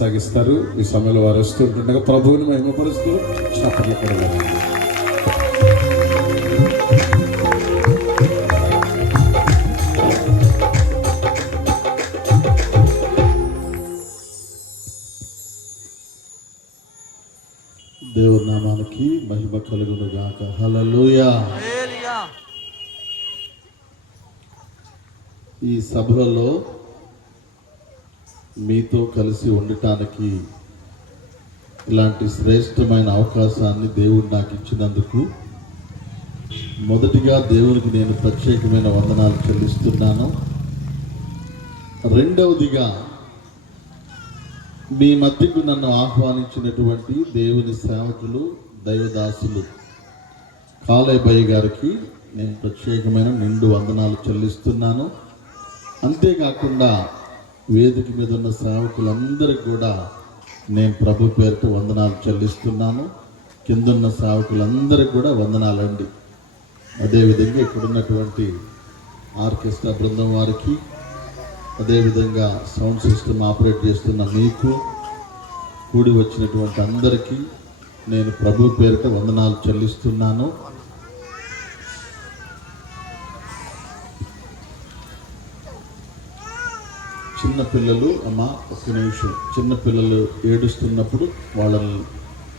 కొనసాగిస్తారు. ఈ సమయంలో వారు వస్తుంటుండగా ప్రభువుని మహిమపరుస్తూ చప్పట్లు కొడతారు. దేవుని నామానికి మహిమ కలుగును గాక. హల్లెలూయా. ఈ సభలలో మీతో కలిసి ఉండటానికి ఇలాంటి శ్రేష్టమైన అవకాశాన్ని దేవుడు నాకు ఇచ్చినందుకు మొదటిగా దేవునికి నేను ప్రత్యేకమైన వందనాలు చెల్లిస్తున్నాను. రెండవదిగా మీ మధ్యకు నన్ను ఆహ్వానించినటువంటి దేవుని సేవకులు, దైవదాసులు కాలేబయ్య గారికి నేను ప్రత్యేకమైన నిండు వందనాలు చెల్లిస్తున్నాను. అంతేకాకుండా వేదిక మీద ఉన్న సేవకులందరికీ కూడా నేను ప్రభు పేరుతో వందనాలు చెల్లిస్తున్నాను. కిందున్న సేవకులందరికీ కూడా వందనాలండి. అదేవిధంగా ఇక్కడున్నటువంటి ఆర్కెస్ట్రా బృందం వారికి, అదేవిధంగా సౌండ్ సిస్టమ్ ఆపరేట్ చేస్తున్న మీకు, కూడి వచ్చినటువంటి అందరికీ నేను ప్రభు పేరిట వందనాలు చెల్లిస్తున్నాను. చిన్నపిల్లలు, అమ్మ ఒక్క నిమిషం, చిన్నపిల్లలు ఏడుస్తున్నప్పుడు వాళ్ళని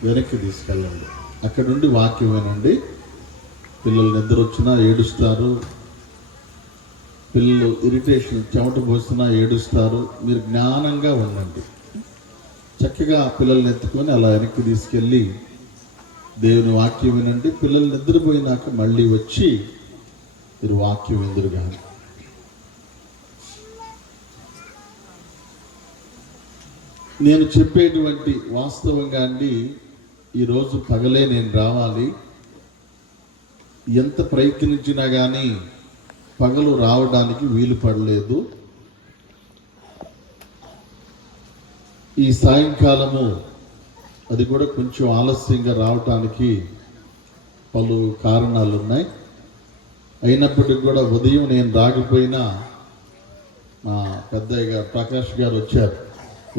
వెనక్కి తీసుకెళ్ళండి. అక్కడ నుండి వాక్యం వినండి. పిల్లలు నిద్ర వచ్చినా ఏడుస్తారు, పిల్లలు ఇరిటేషన్ చెమట పోస్తున్నా ఏడుస్తారు. మీరు జ్ఞానంగా ఉండండి. చక్కగా పిల్లల్ని ఎత్తుకొని అలా వెనక్కి తీసుకెళ్ళి దేవుని వాక్యం వినండి. పిల్లలు నిద్రపోయినాక మళ్ళీ వచ్చి మీరు వాక్యం విందురు. కానీ నేను చెప్పేటువంటి వాస్తవంగా అండి, ఈరోజు పగలే నేను రావాలి. ఎంత ప్రయత్నించినా కానీ పగలు రావడానికి వీలు పడలేదు. ఈ సాయంకాలము అది కూడా కొంచెం ఆలస్యంగా రావటానికి పలు కారణాలు ఉన్నాయి. అయినప్పటికీ కూడా ఉదయం నేను రాకపోయినా మా పెద్దయ్య గారు ప్రకాష్ గారు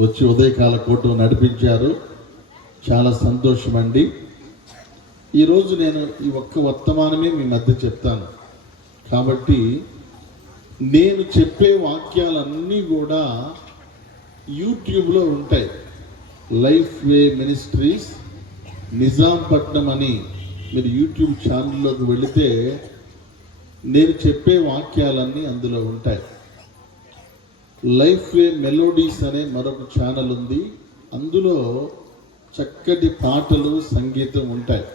వచ్చి ఉదయకాల కూటమి నడిపించారు. చాలా సంతోషం అండి. ఈరోజు నేను ఈ ఒక్క వర్తమానమే మీ మధ్య చెప్తాను. కాబట్టి నేను చెప్పే వాక్యాలన్నీ కూడా యూట్యూబ్లో ఉంటాయి. లైఫ్ వే మినిస్ట్రీస్ నిజాంపట్నం అని మీరు యూట్యూబ్ ఛానల్లోకి వెళితే నేను చెప్పే వాక్యాలన్నీ అందులో ఉంటాయి. లైఫ్ వే మెలోడీస్ అనే మరొక ఛానల్ ఉంది. అందులో చక్కటి పాటలు, సంగీతం ఉంటాయి.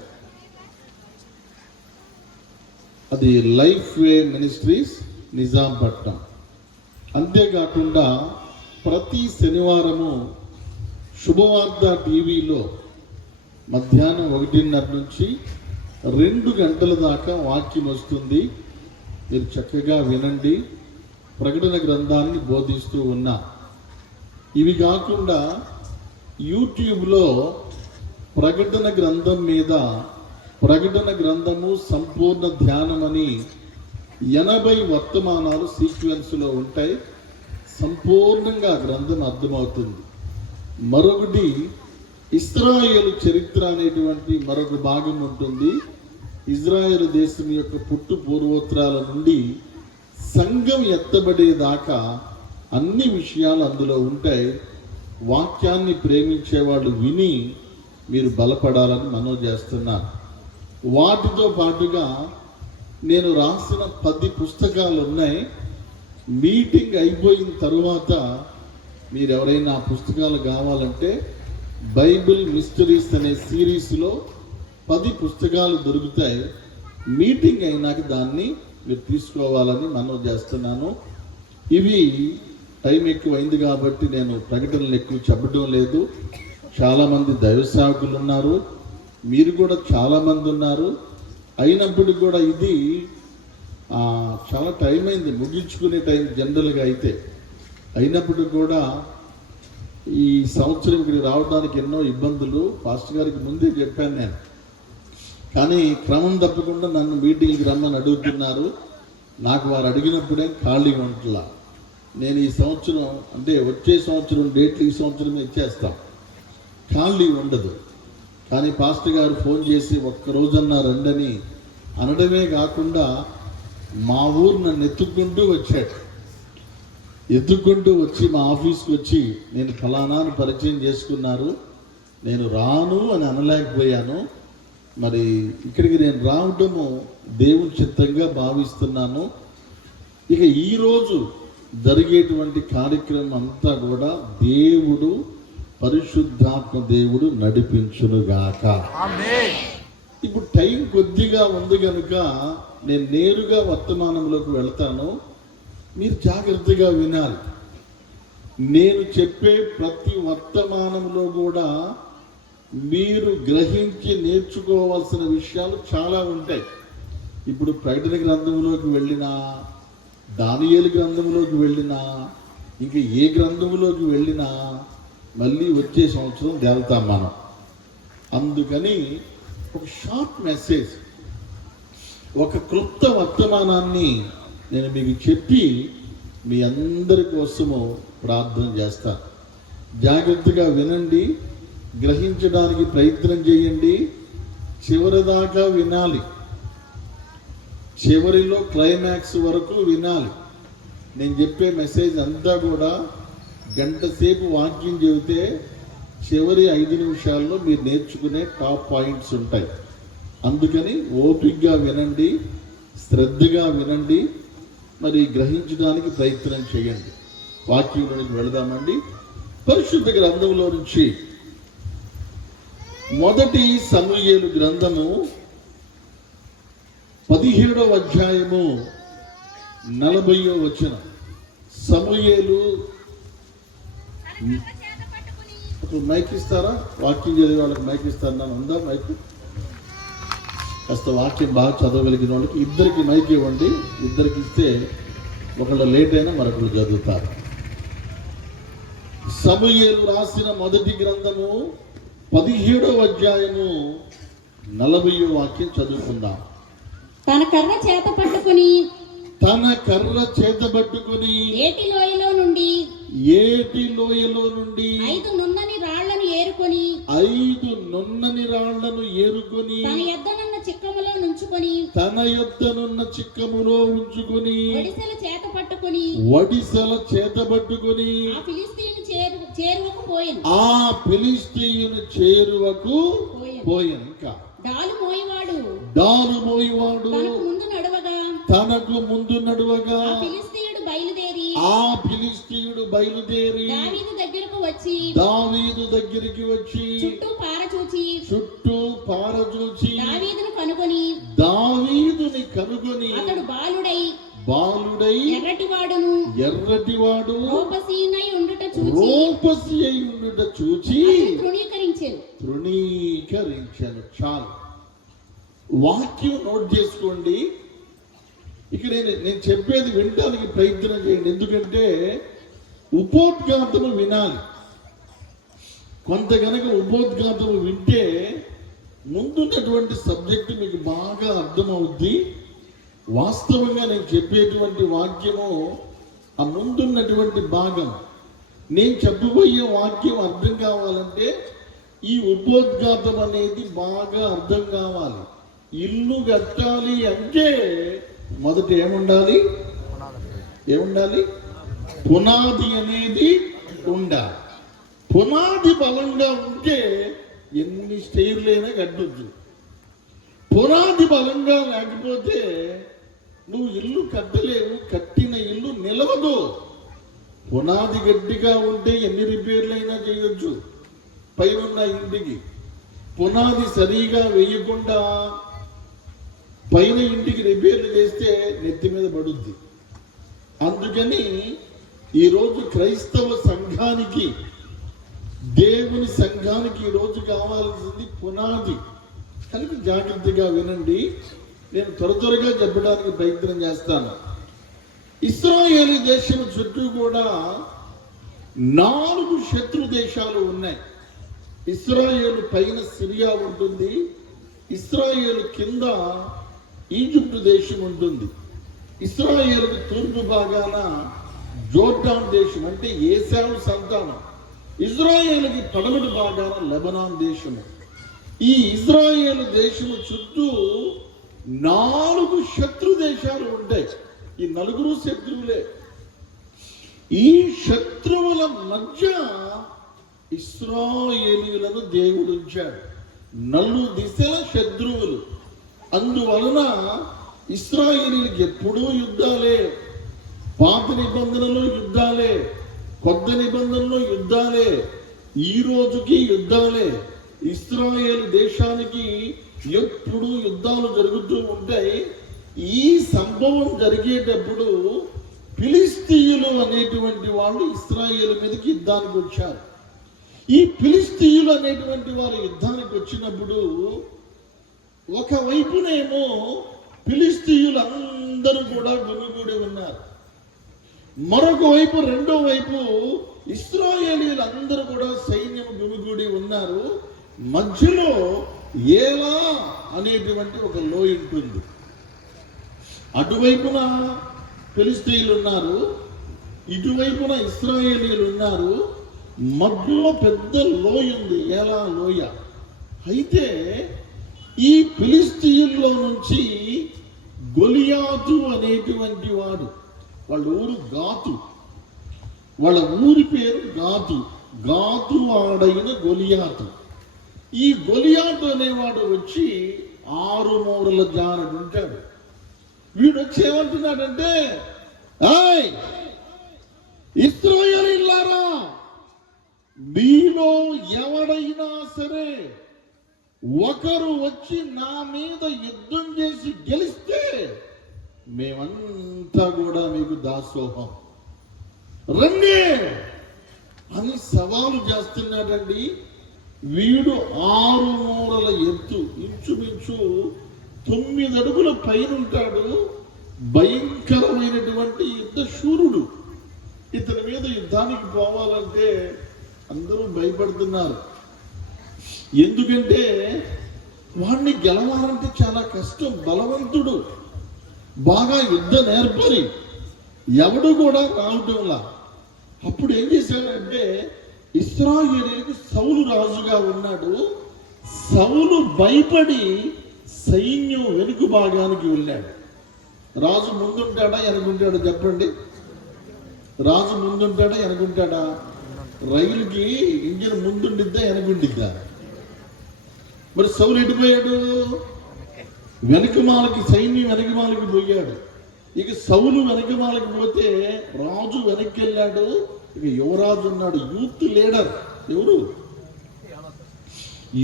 అది లైఫ్ వే మినిస్ట్రీస్ నిజాంపట్నం. అంతేకాకుండా ప్రతి శనివారము శుభవార్త టీవీలో మధ్యాహ్నం 1:30 నుంచి 2 గంటల దాకా వాక్యం వస్తుంది. మీరు చక్కగా వినండి. ప్రకటన గ్రంథాన్ని బోధిస్తూ ఉన్నా. ఇవి కాకుండా యూట్యూబ్లో ప్రకటన గ్రంథం మీద ప్రకటన గ్రంథము సంపూర్ణ ధ్యానం అని 80 వర్తమానాలు సీక్వెన్స్లో ఉంటాయి. సంపూర్ణంగా గ్రంథం అర్థమవుతుంది. మరొకటి ఇశ్రాయేలు చరిత్ర అనేటువంటి మరొక భాగం ఉంటుంది. ఇజ్రాయేలు దేశం యొక్క పుట్టు పూర్వోత్తరాల నుండి సంఘం ఎత్తబడేదాకా అన్ని విషయాలు అందులో ఉంటాయి. వాక్యాన్ని ప్రేమించేవాళ్ళు విని మీరు బలపడాలని మనవి చేస్తున్నాను. వాటితో పాటుగా నేను రాసిన 10 పుస్తకాలు ఉన్నాయి. మీటింగ్ అయిపోయిన తరువాత మీరు ఎవరైనా ఆ పుస్తకాలు కావాలంటే బైబిల్ మిస్టరీస్ అనే సిరీస్లో 10 పుస్తకాలు దొరుకుతాయి. మీటింగ్ అయినాక దాన్ని మీరు తీసుకోవాలని మనవి చేస్తున్నాను. ఇవి టైం ఎక్కువైంది కాబట్టి నేను ప్రకటనలు ఎక్కువ చెప్పడం లేదు. చాలామంది దైవ సేవకులు ఉన్నారు, మీరు కూడా చాలామంది ఉన్నారు. అయినప్పటికీ కూడా ఇది చాలా టైం అయింది, ముగించుకునే టైం జనరల్గా అయితే. అయినప్పటికీ కూడా ఈ సంవత్సరం ఇక్కడికి రావడానికి ఎన్నో ఇబ్బందులు పాస్టర్ గారికి ముందే చెప్పాను నేను. కానీ క్రమం తప్పకుండా నన్ను మీటింగ్కి రమ్మని అడుగుతున్నారు. నాకు వారు అడిగినప్పుడే ఖాళీ ఉంటలా. నేను ఈ సంవత్సరం అంటే వచ్చే సంవత్సరం డేట్లు ఈ సంవత్సరం ఇచ్చేస్తాం, ఖాళీ ఉండదు. కానీ పాస్టర్ గారు ఫోన్ చేసి ఒక్కరోజన్నా రండని అనడమే కాకుండా మా ఊరు నన్ను ఎత్తుక్కుంటూ వచ్చి మా ఆఫీస్కి వచ్చి నేను ఫలానాను పరిచయం చేసుకున్నారు, నేను రాను అని అనలేకపోయాను. మరి ఇక్కడికి నేను రావటము దేవుని చిత్తంగా భావిస్తున్నాను. ఇక ఈరోజు జరిగేటువంటి కార్యక్రమం అంతా కూడా దేవుడు, పరిశుద్ధాత్మ దేవుడు నడిపించునుగాక. ఇప్పుడు టైం కొద్దిగా ఉంది కనుక నేను నేరుగా వర్తమానంలోకి వెళ్తాను. మీరు జాగ్రత్తగా వినాలి. నేను చెప్పే ప్రతి వర్తమానంలో కూడా మీరు గ్రహించి నేర్చుకోవాల్సిన విషయాలు చాలా ఉంటాయి. ఇప్పుడు ప్రకటన గ్రంథంలోకి వెళ్ళినా, దానియేలు గ్రంథంలోకి వెళ్ళినా, ఇంకా ఏ గ్రంథంలోకి వెళ్ళినా మళ్ళీ వచ్చే సంవత్సరం వెళ్తాం మనం. అందుకని ఒక షార్ట్ మెసేజ్, ఒక క్లుప్త వర్తమానాన్ని నేను మీకు చెప్పి మీ అందరి కోసము ప్రార్థన చేస్తాను. జాగ్రత్తగా వినండి, గ్రహించడానికి ప్రయత్నం చేయండి, చివరిదాకా వినాలి, చివరిలో క్లైమాక్స్ వరకు వినాలి. నేను చెప్పే మెసేజ్ అంతా కూడా గంట సేపు వాక్యం చెబితే చివరి 5 నిమిషాల్లో మీరు నేర్చుకునే టాప్ పాయింట్స్ ఉంటాయి. అందుకని ఓపికగా వినండి, శ్రద్ధగా వినండి, మరి గ్రహించడానికి ప్రయత్నం చేయండి. వాక్యంలోనికి వెళదామండి. పరిశుద్ధ గ్రంథంలో నుంచి మొదటి సమూయేలు గ్రంథము 17వ అధ్యాయము 40వ వచనం. సమూయేలు, మైక్ ఇస్తారా? వాక్యం చదివే వాళ్ళకి మైక్ ఇస్తారా? ఉందా మైక్? కాస్త వాక్యం బాగా చదవగలిగిన వాళ్ళకి ఇద్దరికి మైక్ ఇవ్వండి. ఇద్దరికి ఇస్తే ఒకళ్ళు లేట్ అయినా మరొకళ్ళు చదువుతారు. సమూయేలు రాసిన మొదటి గ్రంథము 17వ అధ్యాయము 40వ వాక్యం చదువుకుందాం. తన కర్ర చేత పట్టుకుని ఏటి లోయలో నుండి 5 నున్నని రాళ్లను ఏరుకొని తన యొద్దనున్న చిక్కములో ఉంచుకొని వడిసెల చేత పట్టుకుని ఆ ఫిలిష్తీయుని చేరువకు పోయెను. ఇంకా డాలు మోయివాడు తనకు ముందు నడువగా ఆ ఫిలిష్తీయుడు బయలుదేరి దావీదు దగ్గరికి వచ్చి చుట్టూ పారచూచి దావీదుని కనుగొని అతడు బాలుడై ఎర్రటివాడు రూపసి అయి ఉండుట చూచి తృణీకరించాను. చాలు, వాక్యం నోట్ చేసుకోండి. ఇక నేను చెప్పేది వినడానికి ప్రయత్నం చేయండి. ఎందుకంటే ఉపోద్ఘాతము వినాలి. కొంత కనుక ఉపోద్ఘాతము వింటే ముందున్నటువంటి సబ్జెక్టు మీకు బాగా అర్థమవుద్ది. వాస్తవంగా నేను చెప్పేటువంటి వాక్యము ఆ ముందున్నటువంటి భాగం, నేను చెప్పబోయే వాక్యం అర్థం కావాలంటే ఈ ఉపోద్ఘాతం అనేది బాగా అర్థం కావాలి. ఇల్లు కట్టాలి అంటే మొదట ఏముండాలి? పునాది అనేది ఉండాలి. పునాది బలంగా ఉంటే ఎన్ని స్టైర్లైనా కట్టొచ్చు. పునాది బలంగా లేకపోతే నువ్వు ఇల్లు కట్టలేవు, కట్టిన ఇల్లు నిలవదు. పునాది గట్టిగా ఉంటే ఎన్ని రిపేర్లైనా చేయొచ్చు. పైనున్న ఇంటికి పునాది సరిగా వేయకుండా పైన ఇంటికి రిపేర్లు చేస్తే నెత్తి మీద పడుద్ది. అందుకని ఈరోజు క్రైస్తవ సంఘానికి, దేవుని సంఘానికి ఈరోజు కావాల్సింది పునాది. కనుక జాగ్రత్తగా వినండి. నేను త్వరగా చెప్పడానికి ప్రయత్నం చేస్తాను. ఇశ్రాయేలు దేశం చుట్టూ కూడా 4 శత్రు దేశాలు ఉన్నాయి. ఇశ్రాయేలు పైన సిరియా ఉంటుంది, ఇశ్రాయేలు కింద ఈజిప్టు దేశం ఉంటుంది, ఇశ్రాయేలుకు తూర్పు భాగాన జోర్డాన్ దేశం అంటే ఏశావు సంతానం. ఇజ్రాయేలుకి పడమటి భాగాన లెబనాన్ దేశము. ఈ ఇజ్రాయేలు దేశము చుట్టూ 4 శత్రు దేశాలు ఉంటాయి. ఈ 4 శత్రువులే. ఈ శత్రువుల మధ్య ఇశ్రాయేలీయులను దేవుడు ఉంచాడు. 4 దిశల శత్రువులు. అందువలన ఇశ్రాయేలీయులకు ఎప్పుడూ యుద్ధాలే. పాత నిబంధనలో యుద్ధాలే, కొత్త నిబంధనలో యుద్ధాలే, ఈ రోజుకి యుద్ధాలే. ఇశ్రాయేలు దేశానికి ఎప్పుడు యుద్ధాలు జరుగుతూ ఉంటాయి. ఈ సంభవం జరిగేటప్పుడు ఫిలిస్తీయులు అనేటువంటి వాళ్ళు ఇశ్రాయేలు మీదకి యుద్ధానికి వచ్చారు. ఈ ఫిలిస్తీయులు అనేటువంటి వారు యుద్ధానికి వచ్చినప్పుడు ఒకవైపునేమో ఫిలిస్తీయులు అందరూ కూడా గుమిగూడి ఉన్నారు. మరొక వైపు, రెండో వైపు ఇశ్రాయేలీయులు అందరూ కూడా సైన్యం గుమిగూడి ఉన్నారు. మధ్యలో ఏలా అనేటువంటి ఒక లోయ ఉంటుంది. అటువైపున ఫిలిస్తీయులు ఉన్నారు, ఇటువైపున ఇశ్రాయేలీయులు ఉన్నారు. మధ్యలో పెద్ద లోయ ఉంది, ఏలా లోయ. అయితే ఈ ఫిలిస్తీయుల్లో నుంచి గొలియాతు అనేటువంటి వాడు, వాళ్ళ ఊరు గాతు, వాళ్ళ ఊరి పేరు గాతు, గాతు వాడైన గొలియాతు. ఈ గొలియాతు అనేవాడు వచ్చి 6 మూరల జానడు ఉంటాడు. వీడు వచ్చి ఏమంటున్నాడంటే, ఏయ్ ఇశ్రాయేలీయులారా, మీలో ఎవడైనా సరే ఒకరు వచ్చి నా మీద యుద్ధం చేసి గెలిస్తే మేమంతా కూడా మీకు దాసోహం, రండి అని సవాలు చేస్తున్నాడండి. వీడు 6 మూరల ఎత్తు, ఇంచుమించు 9 అడుగుల పైన ఉంటాడు. భయంకరమైనటువంటి యుద్ధ శూరుడు. ఇతని మీద యుద్ధానికి పోవాలంటే అందరూ భయపడుతున్నారు. ఎందుకంటే వాడిని గెలవాలంటే చాలా కష్టం. బలవంతుడు, బాగా యుద్ధ నేర్పరి, ఎవడు కూడా రావటంలా. అప్పుడు ఏం చేశాడంటే, ఇశ్రాయేలీయులకు సౌలు రాజుగా ఉన్నాడు. సౌలు భయపడి సైన్యం వెనుక భాగానికి వెళ్ళాడు. రాజు ముందుంటాడా వెనకుంటాడా చెప్పండి? రాజు ముందుంటాడా వెనకుంటాడా? రైలుకి ఇంజిన్ ముందుండిద్దా వెనకుండిద్దా? మరి సౌలు ఎటుపోయాడు? వెనకమాలకి, సైన్యం వెనకమాలకి పోయాడు. ఇక సౌలు వెనకమాలకి పోతే రాజు వెనక్కి వెళ్ళాడు. ఇక యువరాజు ఉన్నాడు, యూత్ లీడర్. ఎవరు?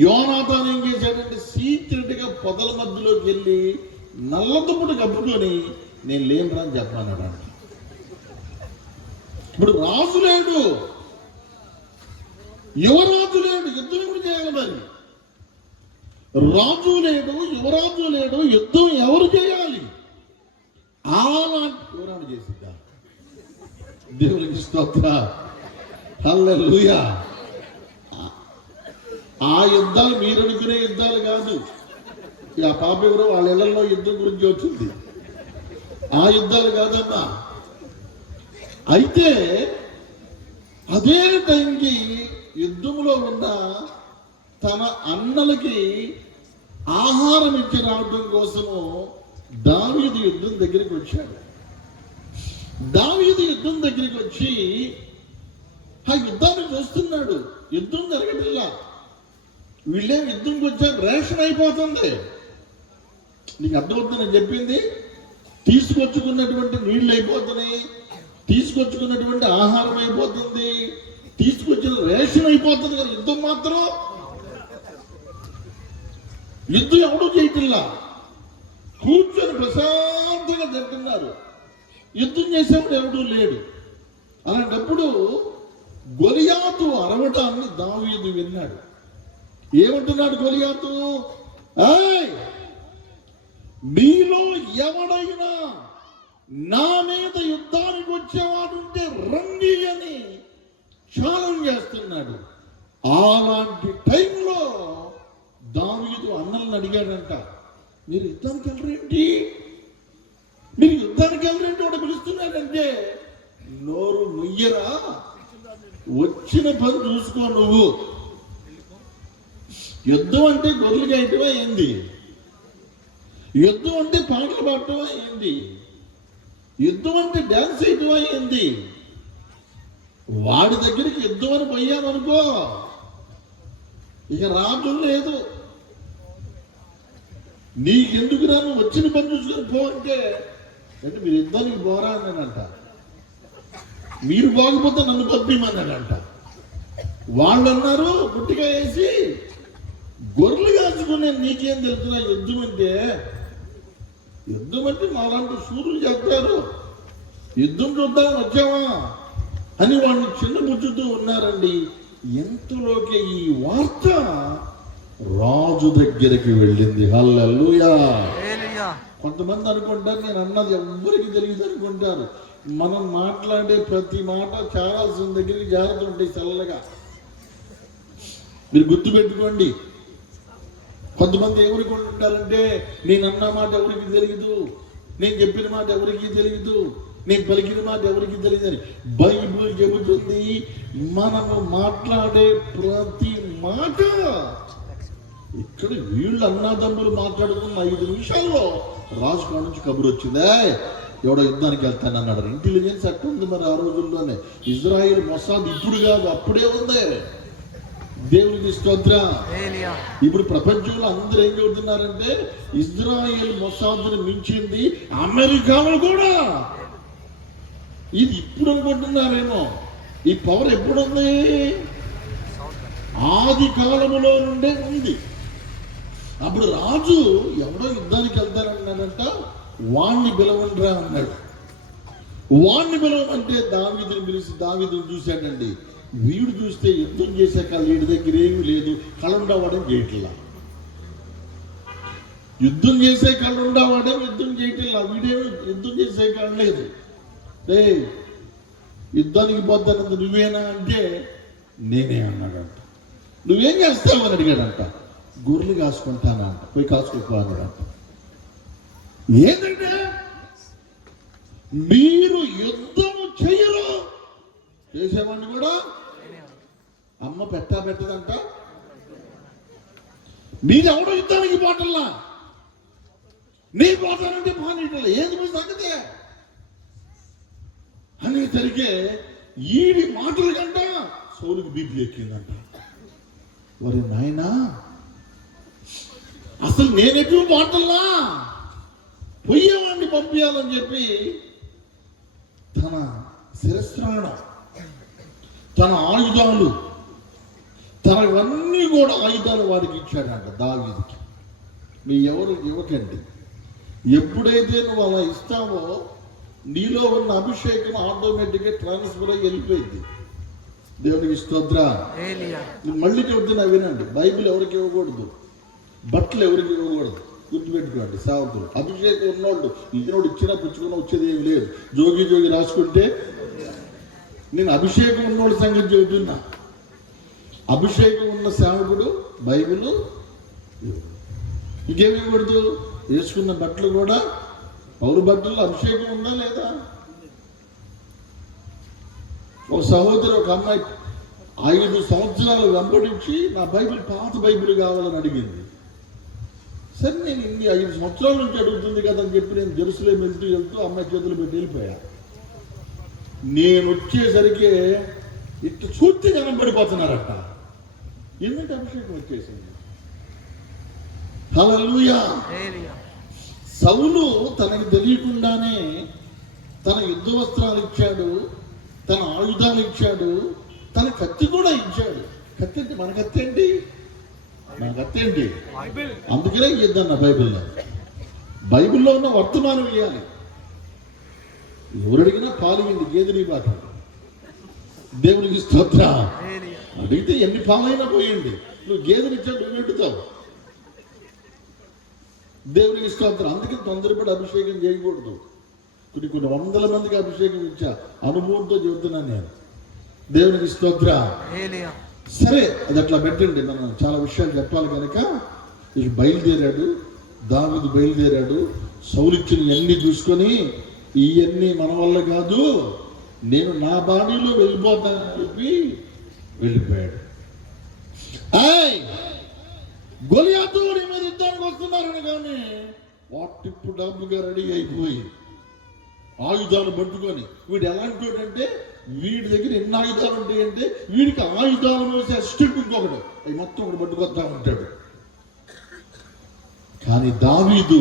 యోనాతాన్. ఏం చేశాడంటే సీక్రెట్ గా పొదల మధ్యలోకి వెళ్ళి నల్లదుప్పుడు కప్పుకొని నేను లేనురా అని చెప్పాను. ఇప్పుడు రాజు లేడు, యువరాజు లేడు, యుద్ధం ఎవరు చేయాలి? మరి రాజు లేడు, యువరాజు లేడు, యుద్ధం ఎవరు చేయాలి? అలాంటి యువరాజు చేసిద్దా? దేవునికి స్తోత్రం, హల్లెలూయా. ఆ యుద్ధాలు మీరు అనుకునే యుద్ధాలు కాదు. ఆ పాప ఎవరో వాళ్ళ ఇళ్లలో యుద్ధం గురించి వచ్చింది. ఆ యుద్ధాలు కాదమ్మా. అయితే అదే టైంకి యుద్ధంలో ఉన్న తన అన్నలకి ఆహారం ఇచ్చి రావడం కోసము దావీదు యుద్ధం దగ్గరికి వచ్చాడు. దావీదు యుద్ధం దగ్గరికి వచ్చి ఆ యుద్ధాన్ని చూస్తున్నాడు. యుద్ధం జరగటిల్లా. వీళ్ళే యుద్ధంకి వచ్చాక రేషన్ అయిపోతుంది. నీకు అర్థమవుతుంది నేను చెప్పింది? తీసుకొచ్చుకున్నటువంటి నీళ్ళు అయిపోతున్నాయి, తీసుకొచ్చుకున్నటువంటి ఆహారం అయిపోతుంది, తీసుకొచ్చిన రేషన్ అయిపోతుంది. కానీ యుద్ధం మాత్రం, యుద్ధం ఎవడూ చేయటిల్లా. కూర్చొని ప్రశాంతంగా జరుగుతున్నారు. యుద్ధం చేసేప్పుడు ఎవడూ లేడు. అలాంటప్పుడు గొలియాతు అరవటాన్ని దావీదు విన్నాడు. ఏమంటున్నాడు గొలియాతు? ఏయ్ మీలో ఎవడైనా నా మీద యుద్ధానికి వచ్చేవాడుంటే రండి అని ఛాలెంజ్ చేస్తున్నాడు. అలాంటి టైంలో దావీదు అన్నలను అడిగాడంట, మీరు యుద్ధానికి వెళ్ళరేంటి? మీరు యుద్ధానికి వెళ్ళరేంటి? వాడు పిలుస్తున్నాడంటే నోరు ముయ్యరా, వచ్చిన పని చూసుకో. నువ్వు యుద్ధం అంటే గొర్రెలు గాయటమా ఏంది? యుద్ధం అంటే పాటలు పాడటమా ఏంది? యుద్ధం అంటే డాన్స్ చేయటమా ఏంది? వాడి దగ్గరికి యుద్ధం అని పోయామనుకో, ఇక రాజు లేదు. నీకెందుకు రాను, వచ్చిన పని చూసుకొని పో అంటే మీరు యుద్ధానికి పోరా అన్నాడంట. మీరు బాగుపోతే నన్ను పంపిమన్నాడంట. వాళ్ళు అన్నారు గుట్టిగా వేసి, గొర్రెలు కాచుకునే నీకేం తెలుస్తున్నా యుద్ధం అంటే? యుద్ధం అంటే మాలాంటి సూర్యులు చెప్తారు, యుద్ధం చూద్దాం వచ్చావా అని వాళ్ళని చిన్న ముచ్చుతూ ఉన్నారండి. ఎంతలోకి ఈ వార్త రాజు దగ్గరికి వెళ్ళింది. హల్లెలూయా. కొంతమంది అనుకుంటారు నేను అన్నది ఎవరికి తెలియదు అనుకుంటారు. మనం మాట్లాడే ప్రతి మాట చాలాసిన దగ్గరికి జాగ్రత్త ఉంటాయి చల్లగా. మీరు గుర్తుపెట్టుకోండి. కొంతమంది ఎవరికి ఉంటారంటే నేను అన్న మాట ఎవరికి తెలియదు, నేను చెప్పిన మాట ఎవరికి తెలియదు, నేను పలికిన మాట ఎవరికి తెలియదు అని. బైబిల్ చెబుతుంది మనము మాట్లాడే ప్రతి మాట. ఇక్కడ వీళ్ళు అన్నదమ్ములు మాట్లాడుకున్న 5 నిమిషాల్లో రాజుకాడ నుంచి కబురు వచ్చిందే, ఎవడో యుద్ధానికి వెళ్తానన్నాడు. ఇంటెలిజెన్స్ అట్టు ఉంది మరి ఆ రోజుల్లోనే. ఇజ్రాయిల్ మొసాద్ ఇప్పుడు కాదు, అప్పుడే ఉంది. దేవునికి స్తోత్రం. ఇప్పుడు ప్రపంచంలో అందరూ ఏం చెబుతున్నారంటే ఇజ్రాయిల్ మొసాద్ని మించింది అమెరికాలో కూడా. ఇది ఇప్పుడు అనుకుంటున్నారేమో. ఈ పవర్ ఎప్పుడుంది? ఆది కాలములో నుండే ఉంది. అప్పుడు రాజు ఎవడో యుద్ధానికి వెళ్తానన్నాడంట, వాణ్ణి పిలవండ్రా అన్నాడు. వాణ్ణి పిలవమంటే దావీదుని పిలిచి దావీదుని చూశాడండి. వీడు చూస్తే యుద్ధం చేశాక వీడి దగ్గర ఏమీ లేదు, కళ్ళుండవాడేం చేయట్లా. యుద్ధం చేసే కళ్ళుండవాడేం యుద్ధం చేయట్లా, వీడేమి యుద్ధం చేసే కళ్ళు లేదు. యుద్ధానికి పోతానంత నువ్వేనా అంటే నేనే అన్నాడంట. నువ్వేం చేస్తావు అని అడిగాడంట. గొర్రెలు కాసుకుంటానా అంట. పోయి కాసుకోపో అన్నాడంట. ఏంటంటే మీరు యుద్ధము చెయ్యరు, చేసేవాడిని కూడా అమ్మ పెట్టదంట. మీరెవడో యుద్ధానికి పోటల్లా, నీ పోతానంటే పోనీటల్లా, ఏది మీ సంగతే అనేసరికి ఈడి మాటల కంట సౌలుకి బీపీ ఎక్కిందంట. ఒరే నాయనా, అసలు నేనెటు మాటల్లా పొయ్యేవాడిని పంపించాలని చెప్పి తన శిరస్త్రాణం, తన ఆయుధాలు, తనవన్నీ కూడా ఆయుధాలు వాడికి ఇచ్చాడంట దావీదుకి. మీ ఎవరు ఇవ్వకండి. ఎప్పుడైతే నువ్వు అలా ఇస్తావో నీలో ఉన్న అభిషేకం ఆటోమేటిక్గా ట్రాన్స్ఫర్ అయ్యి వెళ్ళిపోయింది. దేవునికి స్తోత్రం. మళ్ళీ చెబుతున్నా వినండి. బైబిల్ ఎవరికి ఇవ్వకూడదు, బట్టలు ఎవరికి ఇవ్వకూడదు. గుర్తుపెట్టుకోండి. సావకులు అభిషేకం ఉన్నోళ్ళు ఇచ్చినోడు ఇచ్చినా పుచ్చుకున్నా వచ్చేది ఏమి లేదు. జోగి రాసుకుంటే నేను అభిషేకం ఉన్నోళ్ళ సంగతి చెబుతున్నా. అభిషేకం ఉన్న సేవకుడు బైబిల్ ఇంకేమి ఇవ్వకూడదు. వేసుకున్న బట్టలు కూడా పౌరు బట్టలు అభిషేకం ఉందా లేదా? ఒక సహోదరు ఒక అమ్మాయి 5 సంవత్సరాలు వెంబడించి నా బైబిల్ పాత బైబిల్ కావాలని అడిగింది. సరే నేను ఇన్ని 5 సంవత్సరాల నుంచి అడుగుతుంది కదా అని చెప్పి నేను జెరూసలేం వెళ్తూ అమ్మాయి చేతులు పెట్టి వెళ్ళిపోయా. నేను వచ్చేసరికి ఇట్లా చూస్తే జనం పడిపోతున్నారట. ఎందుకంటే అభిషేకం వచ్చేసింది. హల్లెలూయా. సౌలు తనకు తెలియకుండానే తన యుద్ధ వస్త్రాలు ఇచ్చాడు, తన ఆయుధాలు ఇచ్చాడు, తన కత్తి కూడా ఇచ్చాడు. కత్తి అంటే మన కత్తి ఏంటి? మన కత్తి ఏంటి? అందుకనే ఇద్దన్న బైబిల్లో ఉన్న వర్తమానం ఇవ్వాలి. ఎవరు అడిగినా పాలు ఇవ్వండి, గేదెని బాట. దేవునికి స్తోత్రం. అడిగితే ఎన్ని పాలైనా పోయండి. నువ్వు గేదెనిచ్చావు, నువ్వు పెట్టుతావు. దేవునికి స్తోత్రం. అందుకే తొందరపడి అభిషేకం చేయకూడదు. కొన్ని వందల మందికి అభిషేకం ఇచ్చా, అనుభవంతో చెబుతున్నాను నేను. దేవునికి స్తోత్రం. సరే, అది అట్లా పెట్టండి. మనం చాలా విషయాలు చెప్పాలి కనుక ఇక బయలుదేరాడు దావీదు. బయలుదేరాడు. సౌలు ఇచ్చిన ఇవన్నీ చూసుకొని ఇవన్నీ మన వల్ల కాదు, నేను నా బాడీలో వెళ్ళిపోతానని చెప్పి వెళ్ళిపోయాడు. గొలియాతు నీ మీద యుద్ధానికి వస్తున్నారని కానీ వాటిప్పు డబ్బుగా రెడీ అయిపోయి ఆయుధాలు పట్టుకొని, వీడు ఎలాంటి అంటే వీడి దగ్గర ఎన్ని ఆయుధాలు ఉంటాయంటే వీడికి ఆయుధాలు వేసి అసిస్టెంట్ ఇంకొకడు అవి మొత్తం ఒకటి పట్టుకొస్తా ఉంటాడు. కానీ దావీదు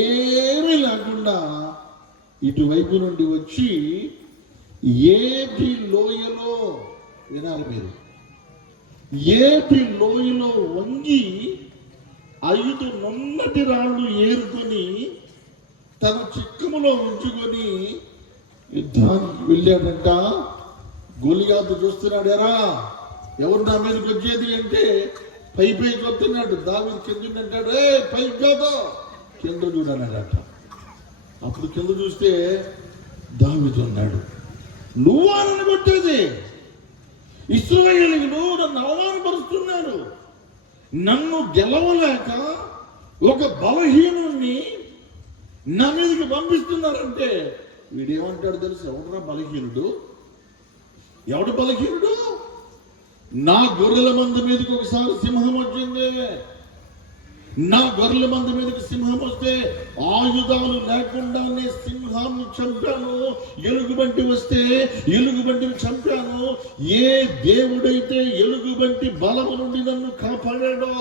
ఏమీ లేకుండా ఇటువైపు నుండి వచ్చి ఏటి లోయలో, వినాలి మీరు, ఏటి లోయలో వంగి 5 నున్నటి రాళ్ళు ఏరుకొని తన చిక్కములో ఉంచుకొని యుద్ధానికి వెళ్ళాడంట. గొలియాతు చూస్తున్నాడు, ఎరా ఎవరు నా మీదకి వచ్చేది అంటే పైకి వస్తున్నాడు. దావీదు కింద అంటాడు, పైకి కాదు కింద చూడన్నాడట. అప్పుడు కింద చూస్తే దావీదు అన్నాడు, నువ్వా నన్ను కొట్టేది? ఇశ్రాయేలీయులు నన్ను అవమానపరుస్తున్నారు. నన్ను గెలవలేక ఒక బలహీనుణ్ణి నా మీదకి పంపిస్తున్నారంటే వీడేమంటాడు తెలుసు? ఎవడరా బలహీనుడు? ఎవడు బలహీనుడు? నా గొర్రెల మంద మీదకి ఒకసారి సింహం వచ్చింది. నా గొర్రెల మంద మీదకి సింహం వస్తే ఆయుధాలు లేకుండానే సింహాన్ని చంపాను. ఎలుగుబంటి వస్తే ఎలుగుబంటిని చంపాను. ఏ దేవుడైతే ఎలుగుబంటి బలము నుండి నన్ను కాపాడాడో,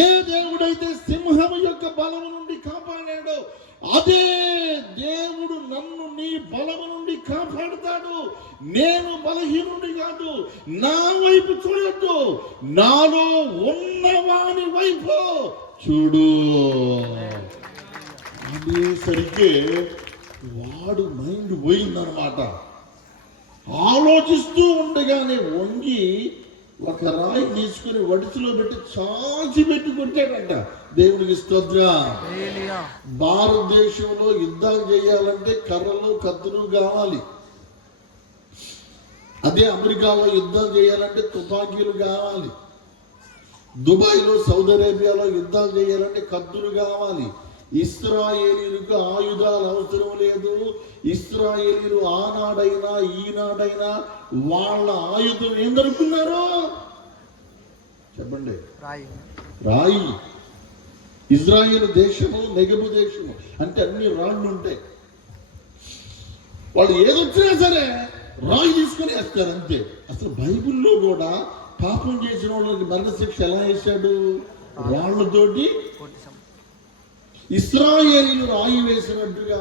ఏ దేవుడైతే సింహం యొక్క బలము నుండి కాపాడాడో, అదే దేవుడు నన్ను నీ బలము నుండి కాపాడుతాడు. నేను బలహీనుడి కాదు. నా వైపు చూడొద్దు, నాలో ఉన్నవాని వైపు చూడు అనేసరికి వాడు మైండ్ పోయిందనమాట. ఆలోచిస్తూ ఉండగానే వంగి ఒక రాయి తీసుకుని వడిసిలో పెట్టి చాచి పెట్టి కొట్టాడంట. దేవుడికి స్తోత్రం. భారతదేశంలో యుద్ధాలు చేయాలంటే కర్రలు కత్తులు కావాలి. అదే అమెరికాలో యుద్ధాలు చేయాలంటే తుపాకీలు కావాలి. దుబాయ్లో, సౌదీ అరేబియాలో యుద్ధాలు చేయాలంటే కత్తులు కావాలి. ఇశ్రాయేలీయులకు ఆయుధాలు అవసరం లేదు. ఇశ్రాయేలీయులు ఆనాడైనా ఈనాడైనా వాళ్ళ ఆయుధం ఏం దొరుకుతున్నారు చెప్పండి? రాయి. ఇజ్రాయేల్ దేశము నెగబు దేశము అంటే అన్ని రాళ్ళు ఉంటాయి. వాళ్ళు ఏదొచ్చినా సరే రాయి తీసుకొని వేస్తారు అంతే. అసలు బైబిల్లో కూడా పాపం చేసిన వాళ్ళకి మరణశిక్ష ఎలా వేశాడు? రాళ్లతోటి. ఇశ్రాయేలీయులు రాయి వేసినట్టుగా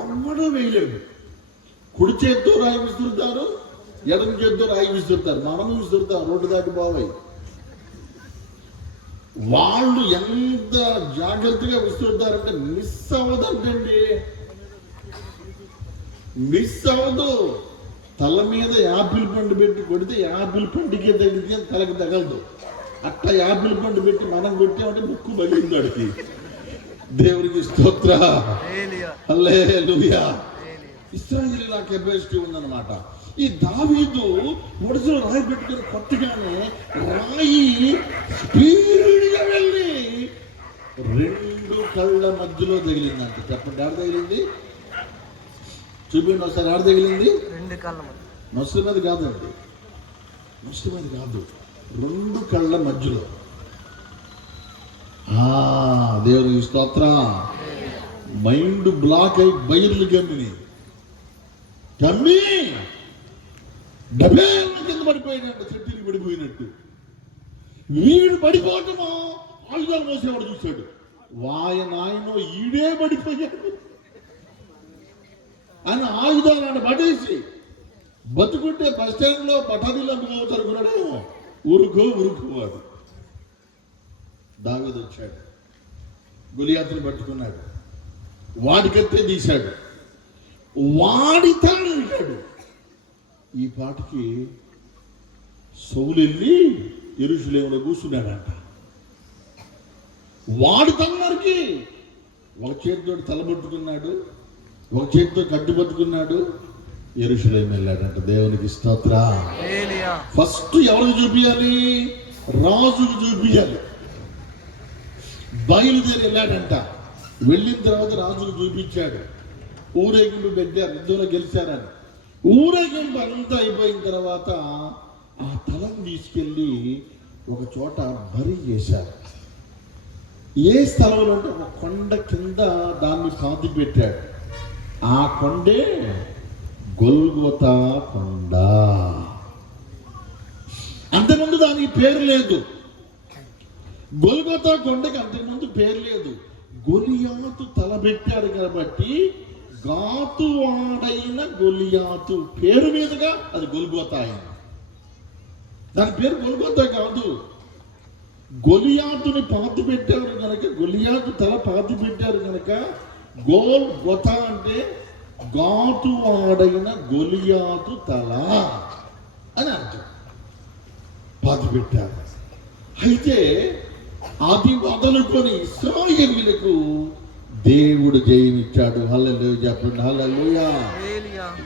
ఎవడూ వేయలేడు. కుడి చేత్తో రాయి విసురుతారు, ఎడమ చేత్తో రాయి విసురుతారు. మనము విసురుతాం రోడ్డు దాటి బాబాయ్. వాళ్ళు ఎంత జాగ్రత్తగా విసురుతారంటే మిస్ అవ్వదంటండి, మిస్ అవ్వదు. తల మీద యాపిల్ పండు పెట్టి కొడితే యాపిల్ పండుకి తగిలితే తలకి తగలదు. అట్లా యాపిల్ పండు పెట్టి మనం కొట్టామంటే ముక్కు పగిలింది వాడికి. దేవుడికి స్తోత్ర. హల్లెలూయా. ఇశ్రాయేలీయుల కెపాసిటీ ఉందన్నమాట. ఈ దావీదు ఒడిసలో రాయి పెట్టుకుని కొట్టగానే రాయి స్పీడ్గా వెళ్ళి 2 కళ్ళ మధ్యలో తగిలిందంట. చెప్పండి, ఆడ తగిలింది? చూపిండి ఒకసారి, ఆడ తగిలింది? 2 కళ్ళ మధ్య. నొసల మీద కాదండి, నొసల మీద కాదు, 2 కళ్ళ మధ్యలో. దేవునికి స్తోత్రం. మైండ్ బ్లాక్ అయి బయర్లు కమ్మి డబ్బే కింద పడిపోయినట్టు, చెట్టుకి పడిపోయినట్టు. వీడు పడిపోవటమో ఆయుధాలు మోసేవాడు చూశాడు. నాయనో ఈడే పడిపోయాడు అని ఆయుధాలు ఆయన పడేసి బతుకుంటే బస్ స్టాండ్ లో పఠానీలు అమ్ముకోవచ్చు అనుకున్నాడేమో. ఉరుకోవాడు. దావీదు వచ్చాడు, గొలియాతును పట్టుకున్నాడు, వాడి కత్తే తీశాడు, వాడి తల నరికాడు. ఈ పాటికి సౌలు వెళ్ళి యెరూషలేములో కూర్చున్నాడంట. వాడి తల నరికి ఒక చేతితో తల పట్టుకున్నాడు, ఒక చేతితో కట్టు పట్టుకున్నాడు, యెరూషలేము వెళ్ళాడంట. దేవునికి స్తోత్ర. ఫస్ట్ ఎవరికి చూపించాలి? రాజుకు చూపించాలి. బయలుదేరి వెళ్ళాడంట. వెళ్ళిన తర్వాత రాజుకు చూపించాడు. ఊరేగింపు పెట్టారు, యుద్ధంలో గెలిచారని. ఊరేగింపు అంతా అయిపోయిన తర్వాత ఆ తలం తీసుకెళ్ళి ఒక చోట బరి చేశారు. ఏ స్థలంలో అంటే ఒక కొండ కింద దాన్ని పాతి పెట్టాడు. ఆ కొండే గొల్గొతా కొండ. అంతకుముందు దానికి పేరు లేదు. గొల్గొతా కొండకి అంతకుముందు పేరు లేదు. గొలియాతు తలబెట్టాడు కాబట్టి గాతు వాడైన గొలియాతు పేరు మీదుగా అది గొల్గొతా అయింది. దాని పేరు గొల్గొతా కాదు. గొలియాతుని పాతి పెట్టారు కనుక, గొలియాతు తల పాతి పెట్టారు కనుక గొల్గొతా అంటే గాతు వాడైన గొలియాతు తల అని అర్థం. పాతి పెట్టారు. అయితే అది మొదలుకొని ఇశ్రాయేలీయులకు దేవుడు జయమిచ్చాడు. హల్లెలూయా చెప్పండి. హల్లెలూయా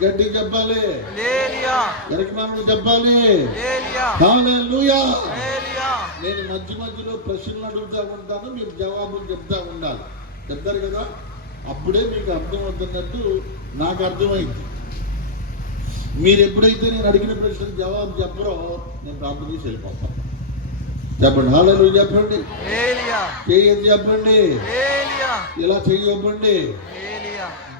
గట్టి చెప్పాలి. గరికమాను చెప్పాలి. హల్లెలూయా. నేను మధ్య మధ్యలో ప్రశ్నలు అడుగుతూ ఉంటాను, మీరు జవాబులు చెప్తా ఉండాలి. చెప్తారు కదా, అప్పుడే మీకు అర్థమవుతున్నట్టు నాకు అర్థమైంది. మీరు ఎప్పుడైతే నేను అడిగిన ప్రశ్నకు జవాబు చెప్పరో నేను ప్రార్థన చేసి వెళ్ళిపోతాను. చెప్పండి. హల్లెలూయా చెప్పండి. చేయొద్దు చెప్పండి. ఇలా చెయ్యొప్పండి.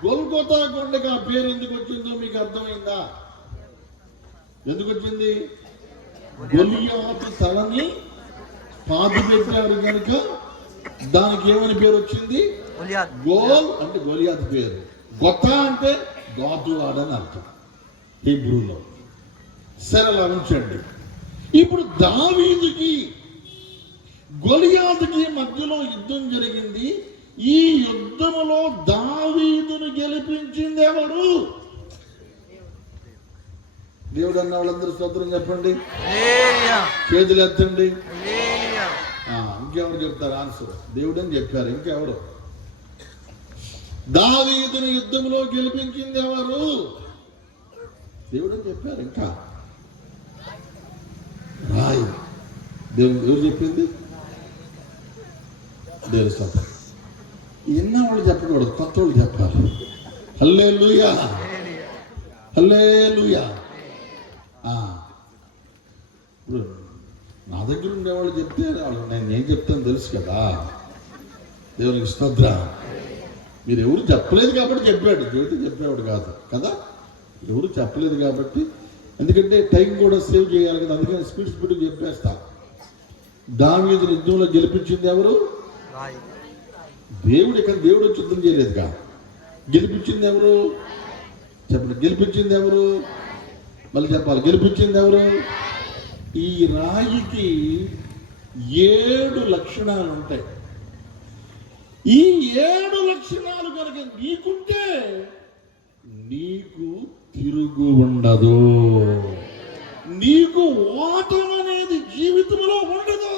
గొల్గొతా కొండకి ఆ పేరు ఎందుకు వచ్చిందో మీకు అర్థమైందా? ఎందుకు వచ్చింది? గొలియాతు తలని పాతి పెట్టారు కనుక దానికి ఏమని పేరు వచ్చింది? గోల్ అంటే గొలియాతు పేరు, గొతా అంటే గాతువాడని అర్థం హీబ్రూలో. సరే అలా ఉంచండి. ఇప్పుడు దావీదుకి గొలియాతుకి మధ్యలో యుద్ధం జరిగింది. ఈ యుద్ధములో దావీదును గెలిపించింది ఎవరు? దేవుడు అన్న వాళ్ళందరూ స్తోత్రం చెప్పండి. చేతులు ఎత్తండి. ఇంకెవరు చెప్తారు ఆన్సర్? దేవుడు అని చెప్పారు. ఇంకెవరు? దావీదును యుద్ధంలో గెలిపించింది ఎవరు? దేవుడు అని చెప్పారు. ఇంకా రాయి. దేవుడు ఎవరు చెప్పింది? దేవుడు స్తోత్రం. ఎన్న వాళ్ళు చెప్పకూడదు, కొత్త వాళ్ళు చెప్పాలి. హల్లెలూయా, హల్లెలూయా. ఇప్పుడు నా దగ్గర ఉండేవాళ్ళు చెప్తే నేను ఏం చెప్తాను తెలుసు కదా. దేవునికి స్తోత్రం. మీరు ఎవరు చెప్పలేదు కాబట్టి చెప్పాడు, చెబితే చెప్పేవాడు కాదు కదా. ఎవరు చెప్పలేదు కాబట్టి, ఎందుకంటే టైం కూడా సేవ్ చేయాలి కదా, అందుకని స్పీడ్ చెప్పేస్తా. దావీదును యుద్ధంలో గెలిపించింది ఎవరు? దేవుడు. ఇక్కడ దేవుడు వచ్చి యుద్ధం చేయలేదుగా. గెలిపించింది ఎవరు? చెప్పండి. గెలిపించింది ఎవరు? మళ్ళీ చెప్పాలి. గెలిపించింది ఎవరు? ఈ రాయికి 7 లక్షణాలు ఉంటాయి. ఈ 7 లక్షణాలు కనుక నీకుంటే నీకు తిరుగు ఉండదు. నీకు ఓటం అనేది జీవితంలో ఉండదు.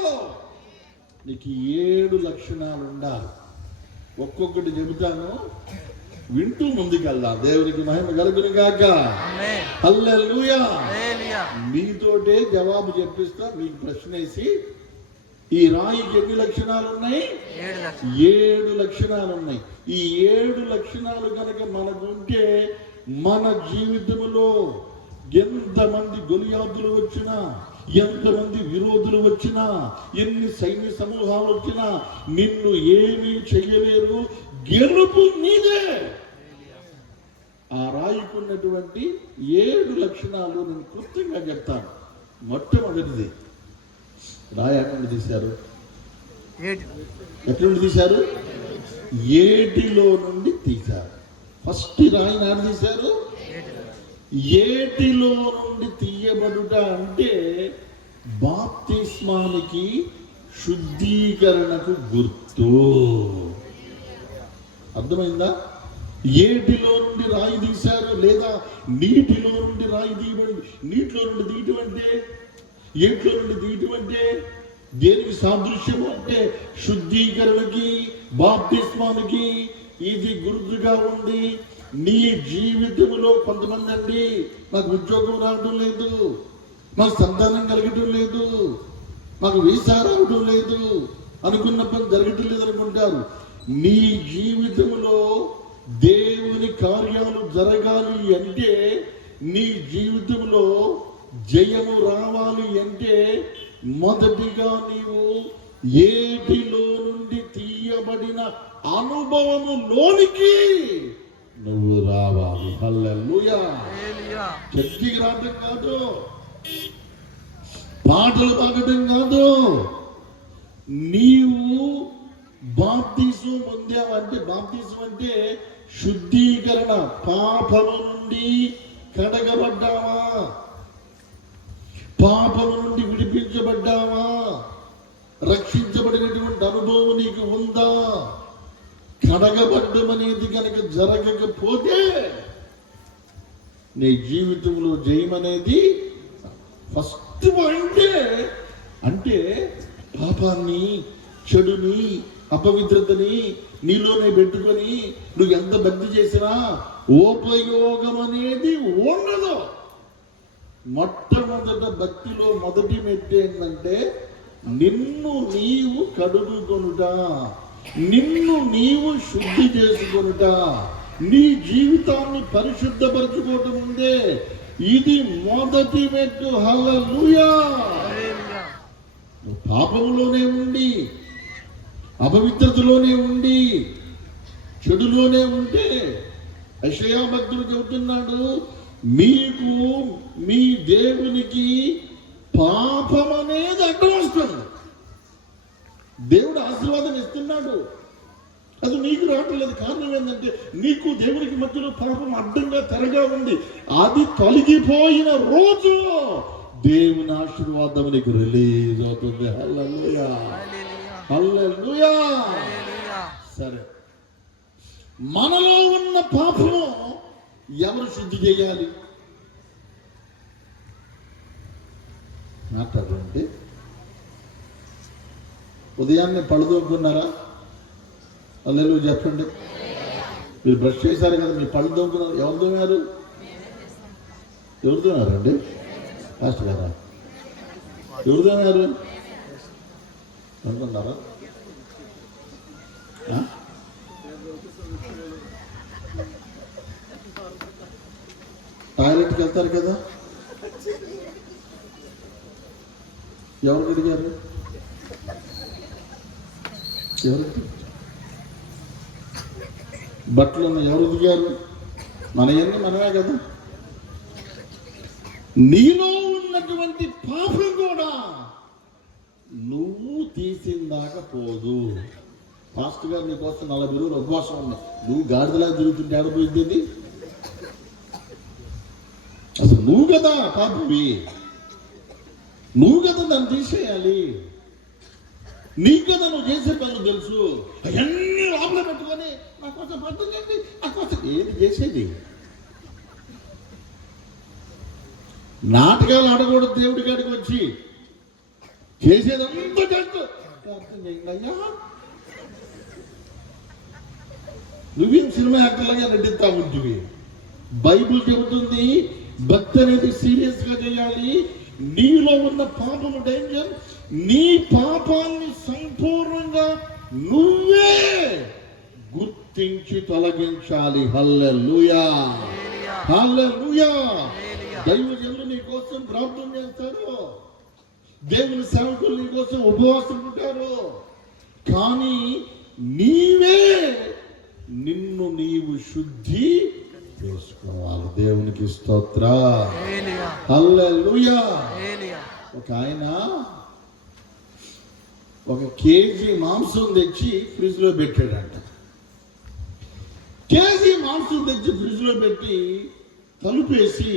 నీకు 7 లక్షణాలు ఉండాలి. ఒక్కొక్కటి చెబుతాను, వింటూ ముందుకెళ్దాం. దేవునికి మహిమ కలుగును గాక. హల్లెలూయా. మీతోటే జవాబు చెప్పిస్తా. మీకు ప్రశ్న వేసి, ఈ రాయికి ఎన్ని లక్షణాలు ఉన్నాయి? 7 లక్షణాలు ఉన్నాయి. ఈ 7 లక్షణాలు కనుక మనకు ఉంటే మన జీవితంలో ఎంతమంది గొలియాతులు వచ్చినా, ఎంతమంది విరోధులు వచ్చినా, ఎన్ని సైన్య సమూహాలు వచ్చినా నిన్ను ఏమీ చెయ్యలేరు. గెలుపు నీదే. ఆ రాయికున్నటువంటి 7 లక్షణాలు నేను క్లుప్తంగా చెప్తాను. మొట్టమొదటిది, రాయి ఎక్కడి నుండి తీశారు? ఎక్కడి నుండి తీశారు? ఏటిలో నుండి తీశారు. ఫస్ట్ రాయి నాడు తీశారు. ఏటిలో నుండి తీయబడుట అంటే బాప్తిస్మానికి, శుద్ధీకరణకు గుర్తు. అర్థమైందా? ఏటిలో నుండి రాయి తీశారు, లేదా నీటిలో నుండి రాయి తీయబడింది. నీటిలో నుండి తీయటం అంటే, ఏటిలో నుండి తీయటం అంటే దేనికి సాదృశ్యము అంటే శుద్ధీకరణకి, బాప్తిస్మానికి ఇది గుర్తుగా ఉంది. నీ జీవితంలో కొంతమంది అండి, నాకు ఉద్యోగం రావడం లేదు, నాకు సంతానం కలగటం లేదు, నాకు వీసా రావడం లేదు, అనుకున్న పని జరగటం లేదు అనుకుంటారు. నీ జీవితంలో దేవుని కార్యం అంటే, నీ జీవితంలో జయము రావాలి అంటే, మొదటిగా నీవు ఏటిలో నుండి తీయబడిన అనుభవములోనికి నువ్వు రావాలి. హల్లెలూయా. చర్చికి రావడం కాదు, పాటలు పాడటం కాదు, నీవు బాప్తిసం పొందావంటే, బాప్తిసం అంటే శుద్ధీకరణ, పాపము నుండి కడగబడ్డావా, పాపము నుండి విడిపించబడ్డావా, రక్షించబడినటువంటి అనుభవం నీకు ఉందా? కడగబడ్డం అనేది కనుక జరగకపోతే నీ జీవితంలో జయం అనేది ఫస్ట్ అంటే పాపాన్ని, చెడుని, అపవిత్రతని నీలోనే పెట్టుకొని నువ్వు ఎంత భక్తి చేసినా ఉపయోగం అనేది ఉండదు. మొట్టమొదట భక్తిలో మొదటి మెట్టు ఏంటంటే నిన్ను నీవు కడుగుకొనుట, నిన్ను నీవు శుద్ధి చేసుకొనుట, నీ జీవితాన్ని పరిశుద్ధపరచుకోవటం ఉందే, ఇది మొదటి మెట్టు. హల్లెలూయా. పాపములోనే ఉండి, అపవిత్రతలోనే ఉండి, చెడులోనే ఉంటే యెషయా భక్తుడు చెబుతున్నాడు, మీకు మీ దేవునికి పాపం అనేది అడ్డం వస్తుంది. దేవుడు ఆశీర్వాదం ఇస్తున్నాడు, అది నీకు రావట్లేదు. కారణం ఏంటంటే నీకు దేవునికి మధ్యలో పాపం అడ్డంగా తెరగా ఉంది. అది తొలగిపోయిన రోజు దేవుని ఆశీర్వాదం నీకు రిలీజ్ అవుతుంది. హల్లెలూయా, హల్లెలూయా. సరే, మనలో ఉన్న పాపము ఎవరు శుద్ధి చేయాలి? మాట్లాడండి. ఉదయాన్నే పళ్ళుదోముకున్నారా? హల్లెలూయా చెప్పండి. మీరు బ్రష్ చేశారు కదా, మీ పళ్ళు దోముకున్నారు. ఎవరు దోమారు? ఎవరు దోమారండి? పాస్టర్ గారా? ఎవరు దోమారు అనుకున్నారా? టాయిలెట్కి వెళ్తారు కదా, ఎవరు అడిగారు? ఎవరు బట్టలు ఎవరు దిగారు? మనయన్నీ మనమే కదా. నీలో ఉన్నటువంటి పాపం కూడా నువ్వు తీసిందాకా పోదు. పాస్టర్ గారు నీకోసం 40 రోజులు ఉపవాసం ఉన్నాయి, నువ్వు గాడిదలా తిరుగుతుంటే ఆడపోయింది. అసలు నువ్వు కదా పాపవి, నువ్వు కదా దాన్ని తీసేయాలి. నీకు కదా నువ్వు చేసే పనులు తెలుసు. అవన్నీ లోపల పెట్టుకొని నా కోసం పడుతుందండి, నా కోసం ఏది చేసేది? నాటకాలు ఆడకూడదు. దేవుడి కాడికి వచ్చి చేసేదంతా చేస్తూ అర్థం చేయండి అయ్యా. నువ్వేం సినిమా యాక్టర్లుగా నటిస్తా ఉంటుంది. బైబిల్ చెబుతుంది భక్తి అనేది సీరియస్ గా చేయాలి. నీలో ఉన్న పాపము డేంజర్. నీ పాపాన్ని సంపూర్ణంగా నువ్వే గుర్తించి తొలగించాలి. హల్లెలూయా, హల్లెలూయా. దైవజనులు నీ కోసం ప్రార్థన చేస్తారు, దేవుని సేవకులు నీ కోసం ఉపవాసం ఉంటారు. కానీ నీవే నిన్ను నీవు శుద్ధి చేసుకోవాలి. దేవునికి స్తోత్రం, హల్లెలూయా. ఒక ఆయన 1 కేజీ మాంసం తెచ్చి ఫ్రిడ్జ్ లో పెట్టాడంట. కేజీ మాంసం తెచ్చి ఫ్రిడ్జ్ లో పెట్టి తలుపేసి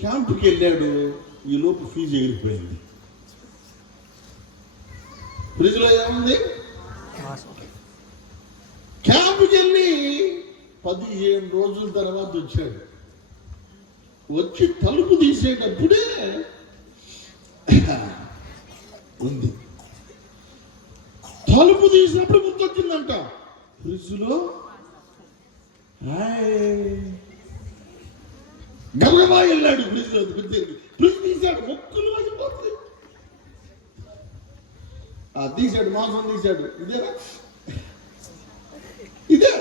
క్యాంపుకి వెళ్ళాడు. ఈ లోపు ఫీజు ఎగిరిపోయింది. ఫ్రిడ్జ్ లో ఏముంది? క్యాంపుకి వెళ్ళి 15 రోజుల తర్వాత వచ్చాడు. వచ్చి తలుపు తీసేటప్పుడే ఉంది. తలుపు తీసినప్పుడు గుర్తొచ్చిందంట, ఫ్రిడ్జ్ లో గల్లబా వెళ్ళాడు. ఫ్రిడ్జ్ లో ఫ్రిడ్జ్ తీశాడు, మొక్కులు అయిపోతుంది. తీశాడు, మాంసం తీశాడు. ఇదేనా? ఇదే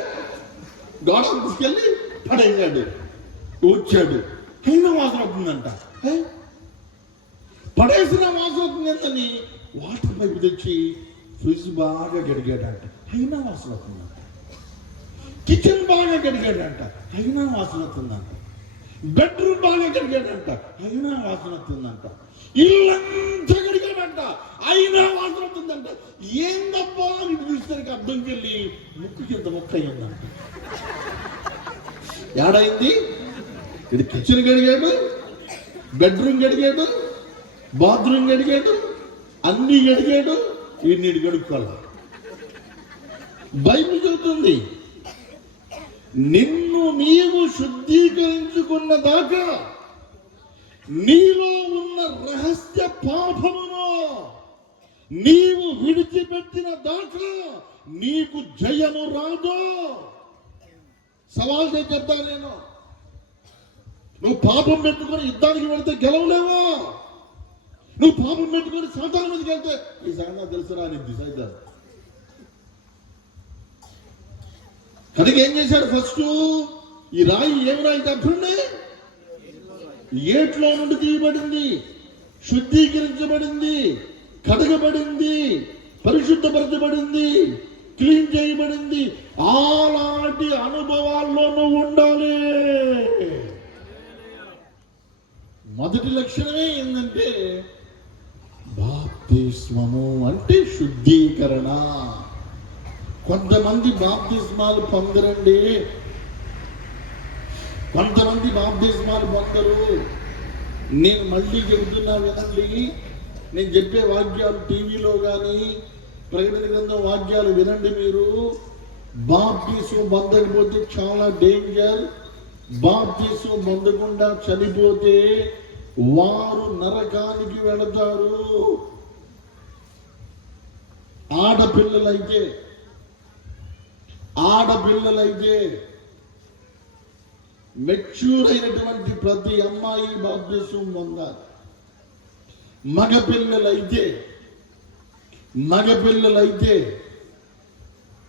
గోడ తీసుకెళ్ళి పడేశాడు. వచ్చాడు, అయినా వాసన అవుతుందంట. పడేసిన వాసన అవుతుందని వాటర్ పైపు తెచ్చి ఫ్రిడ్జ్ బాగా గడిగాడంట, అయినా వాసన అవుతుందంట. కిచెన్ బాగా గడిగాడంట, అయినా వాసన అవుతుందంట. బెడ్రూమ్ బాగా గడిగాడంట, అయినా వాసన అవుతుందంట. ఇల్లంతా గడిగాడంట, అయినా వాసన అవుతుందంట. ఏందబ్బా అని చూసేసరికి అర్థం వెళ్ళి ముక్కు కింద ముక్క అయ్యిందంట. ఏడైంది? ఇది కిచెన్ గడిగాడు, బెడ్రూమ్ గడిగాడు, బాత్రూమ్ గడిగాడు, అన్ని గడిగాడు, వీడిని గడుక్కోవాలి. బైబిల్ చెబుతుంది, నిన్ను నీవు శుద్ధీకరించుకున్న దాకా నీలో ఉన్న రహస్య పాపమును నీవు విడిచిపెట్టిన దాకా నీకు జయము రాదు. సవాల్ చేసి చెప్తా నేను, నువ్వు పాపం పెట్టుకొని యుద్ధానికి వెళితే గెలవలేవా? నువ్వు పాపం పెట్టుకొని సాతాను మీదకి వెళ్తే ఈ సాధన తెలుసురా నిద్ది సైతాన్. కనుక ఏం చేశాడు? ఫస్ట్ ఈ రాయి ఏమి రాయి చెప్పండి? ఏట్లో నుండి తీయబడింది, శుద్ధీకరించబడింది, కడగబడింది, పరిశుద్ధపరచబడింది, క్లీన్ చేయబడింది. అలాంటి అనుభవాల్లో నువ్వు ఉండాలి. మొదటి లక్షణమే ఏంటంటే బాప్తిస్మము అంటే శుద్ధీకరణ. కొంతమంది బాప్తిస్మాలు పొందరండి, కొంతమంది బాప్తిస్మాలు పొందరు. నేను మళ్ళీ చెబుతున్నా వినండి, నేను చెప్పే వాక్యాలు టీవీలో కానీ ప్రకటన గ్రంథం వాక్యాలు వినండి. మీరు బాప్తిస్మం పొందకపోతే చాలా డేంజర్. బాప్తిస్మం పొందకుండా చనిపోతే వారు నరకానికి వెళతారు. ఆడపిల్లలైతే మెచ్యూర్ అయినటువంటి ప్రతి అమ్మాయి బాప్తిస్మం పొందాలి. మగపిల్లలైతే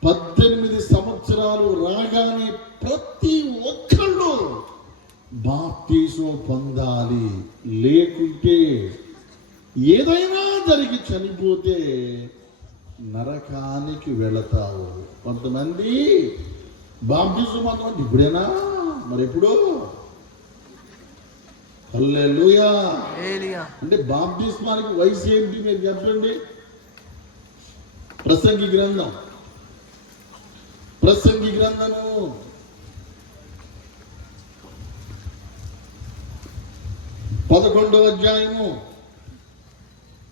18 సంవత్సరాలు రాగానే ప్రతి ఒక్కళ్ళు బాప్తిస్మం పొందాలి. లేకుంటే ఏదైనా జరిగి చనిపోతే నరకానికి వెళతావు. కొంతమంది బాప్తిస్మం పొందమంటే ఇప్పుడేనా, మరి ఎప్పుడు? హల్లెలూయా. అంటే బాప్తిస్మానికి వయసు ఏంటి మీరు చెప్పండి? ప్రసంగి గ్రంథము 11వ అధ్యాయము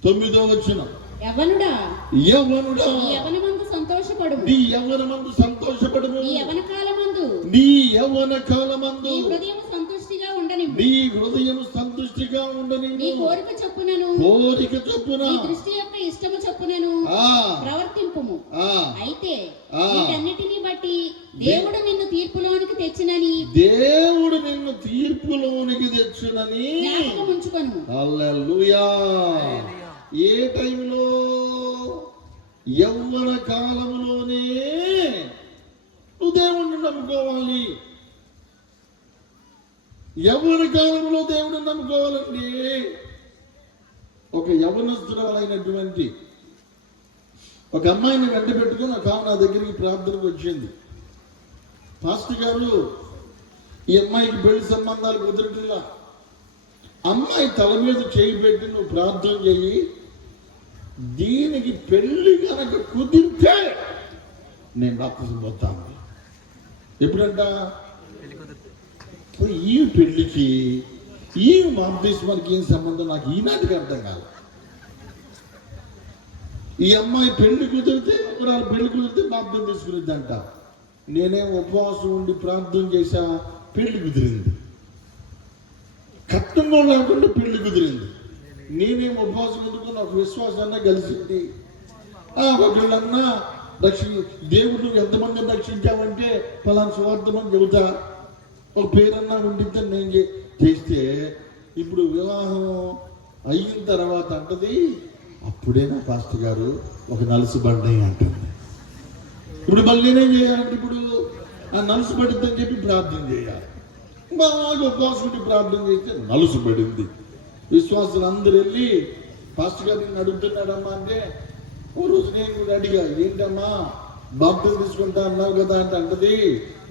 9వ వచనం. యవ్వనుడా నీ యవ్వనమందు సంతోషపడుము, నీ యవ్వన కాలమందు నీ హృదయము సంతుష్టిగా ఉండనిమ్ము, నీ కోరిక చొప్పునను నీ దృష్టి యొక్క ఇష్టము చొప్పునను ప్రవర్తింపుము. అయితే వీటన్నిటిని బట్టి దేవుడు నిన్ను తీర్పులోనికి తెచ్చినని జ్ఞాపకం ఉంచుకొను. హల్లెలూయా. ఏ టైంలో? యవ్వన కాలంలోనే నువ్వు దేవుణ్ణి నమ్ముకోవాలి. యవ్వన కాలంలో దేవుడిని నమ్ముకోవాలండి. ఒక యవ్వనస్తురాలైనటువంటి ఒక అమ్మాయిని వెంట పెట్టుకుని ఒక ఆమె నా దగ్గరికి ప్రార్థనకు వచ్చింది. పాస్టర్ గారు, ఈ అమ్మాయికి పెళ్లి సంబంధాలు కుదరట్లా, అమ్మాయి తల మీద చేయి పెట్టి నువ్వు ప్రార్థన చెయ్యి, దీనికి పెళ్లి కనుక కుదిరితే నేను బాప్తిసం పొందుతాను. ఎప్పుడంట? ఈ పెళ్లికి ఈ బాప్తిస్మానికి ఏం సంబంధం నాకు ఈనాటికి అర్థం కాదు. ఈ అమ్మాయి పెళ్లి కుదిరితే బాప్తిసం తీసుకునిద్దంట. నేనేం ఉపవాసం ఉండి ప్రార్థన చేశా, పెళ్లి కుదిరింది. కట్నంలో లేకుండా పెళ్లి కుదిరింది. నేనేం ఉపవాసం ఎందుకున్న ఒక విశ్వాసాన్ని కలిసింది. ఒకళ్ళన్నా దేవుడు నువ్వు ఎంతమందిని రక్షించావంటే ఫలానా సువార్తమని చెబుతా, ఒక పేరన్నా ఉండిద్దని నేను చేస్తే, ఇప్పుడు వివాహం అయిన తర్వాత అంటది, అప్పుడేనా పాస్టర్ గారు ఒక నలుసు బండి అంటుంది. ఇప్పుడు మళ్ళీ నేనేం చేయాలంటే ఇప్పుడు ఆ నలుసు పడిద్దని చెప్పి ప్రార్థన చేయాలి. బాగా ఉపవాసం ప్రార్థన చేస్తే నలుసుబడింది. విశ్వాసులు అందరూ వెళ్ళి పాస్టర్ గారు నిన్ను అడుగుతున్నాడమ్మా అంటే, ఓ రోజు నేను కూడా అడిగా, ఏంటమ్మా బాప్టిజం తీసుకుంటా అన్నావు కదా అంటే అంటది,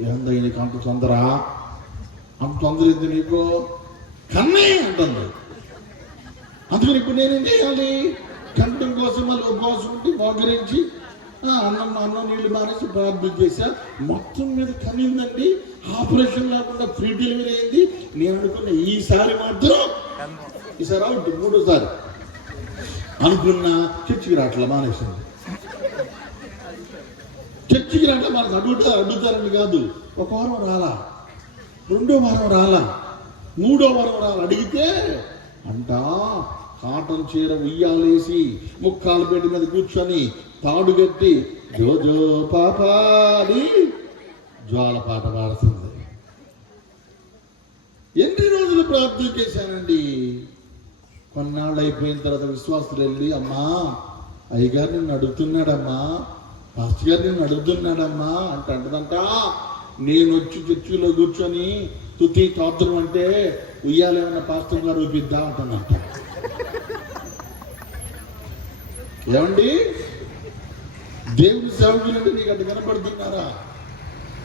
ఏందా నీకు అంత తొందర, అంత తొందర ఏంది నీకు కన్నే అంటుంది. అందుకని ఇప్పుడు నేనేం చేయాలి, కంఠం కోసం మళ్ళీ ఉపవాసం ఉండి మోకరించి అన్నం నీళ్లు మానేసి ప్రార్థన చేశా. మొత్తం మీద కనిందండి, ఆపరేషన్ లేకుండా ఫ్రీ డెలివరీ అయింది. నేను అనుకున్న ఈసారి మాత్రం ఈసారి అవుట్, మూడోసారి అనుకున్న చర్చికి రావట్లా మానేసింది. చర్చికి రావట్లా మనకు అడుగుతారని కాదు, ఒక వారం రాలా, రెండో వారం రాలా, మూడో వారం రాలా. అడిగితే అంట కాటన్ చీర ఉయ్యాలేసి ముక్కాలు పెట్టి మీద కూర్చొని తాడు కట్టి జోజో పాపాని జ్వాల పాట పాడుతుంది. ఎన్ని రోజులు ప్రార్థన చేశానండి. కొన్నాళ్ళు అయిపోయిన తర్వాత విశ్వాసులు వెళ్ళి, అమ్మా అయ్యగారు నిన్ను అడుగుతున్నాడమ్మా, పాస్టర్ గారు నిన్ను అడుగుతున్నాడమ్మా అంటే అంటదంట, నేను వచ్చి చర్చిలో కూర్చొని తుతి తోత్రం అంటే ఉయ్యాలేమన్నా పాస్టర్ గారు ఊపిద్దా అంటుందంట. ఏమండి, దేవుని సేవకులంటే నీకు అట్లా కనపడుతున్నారా?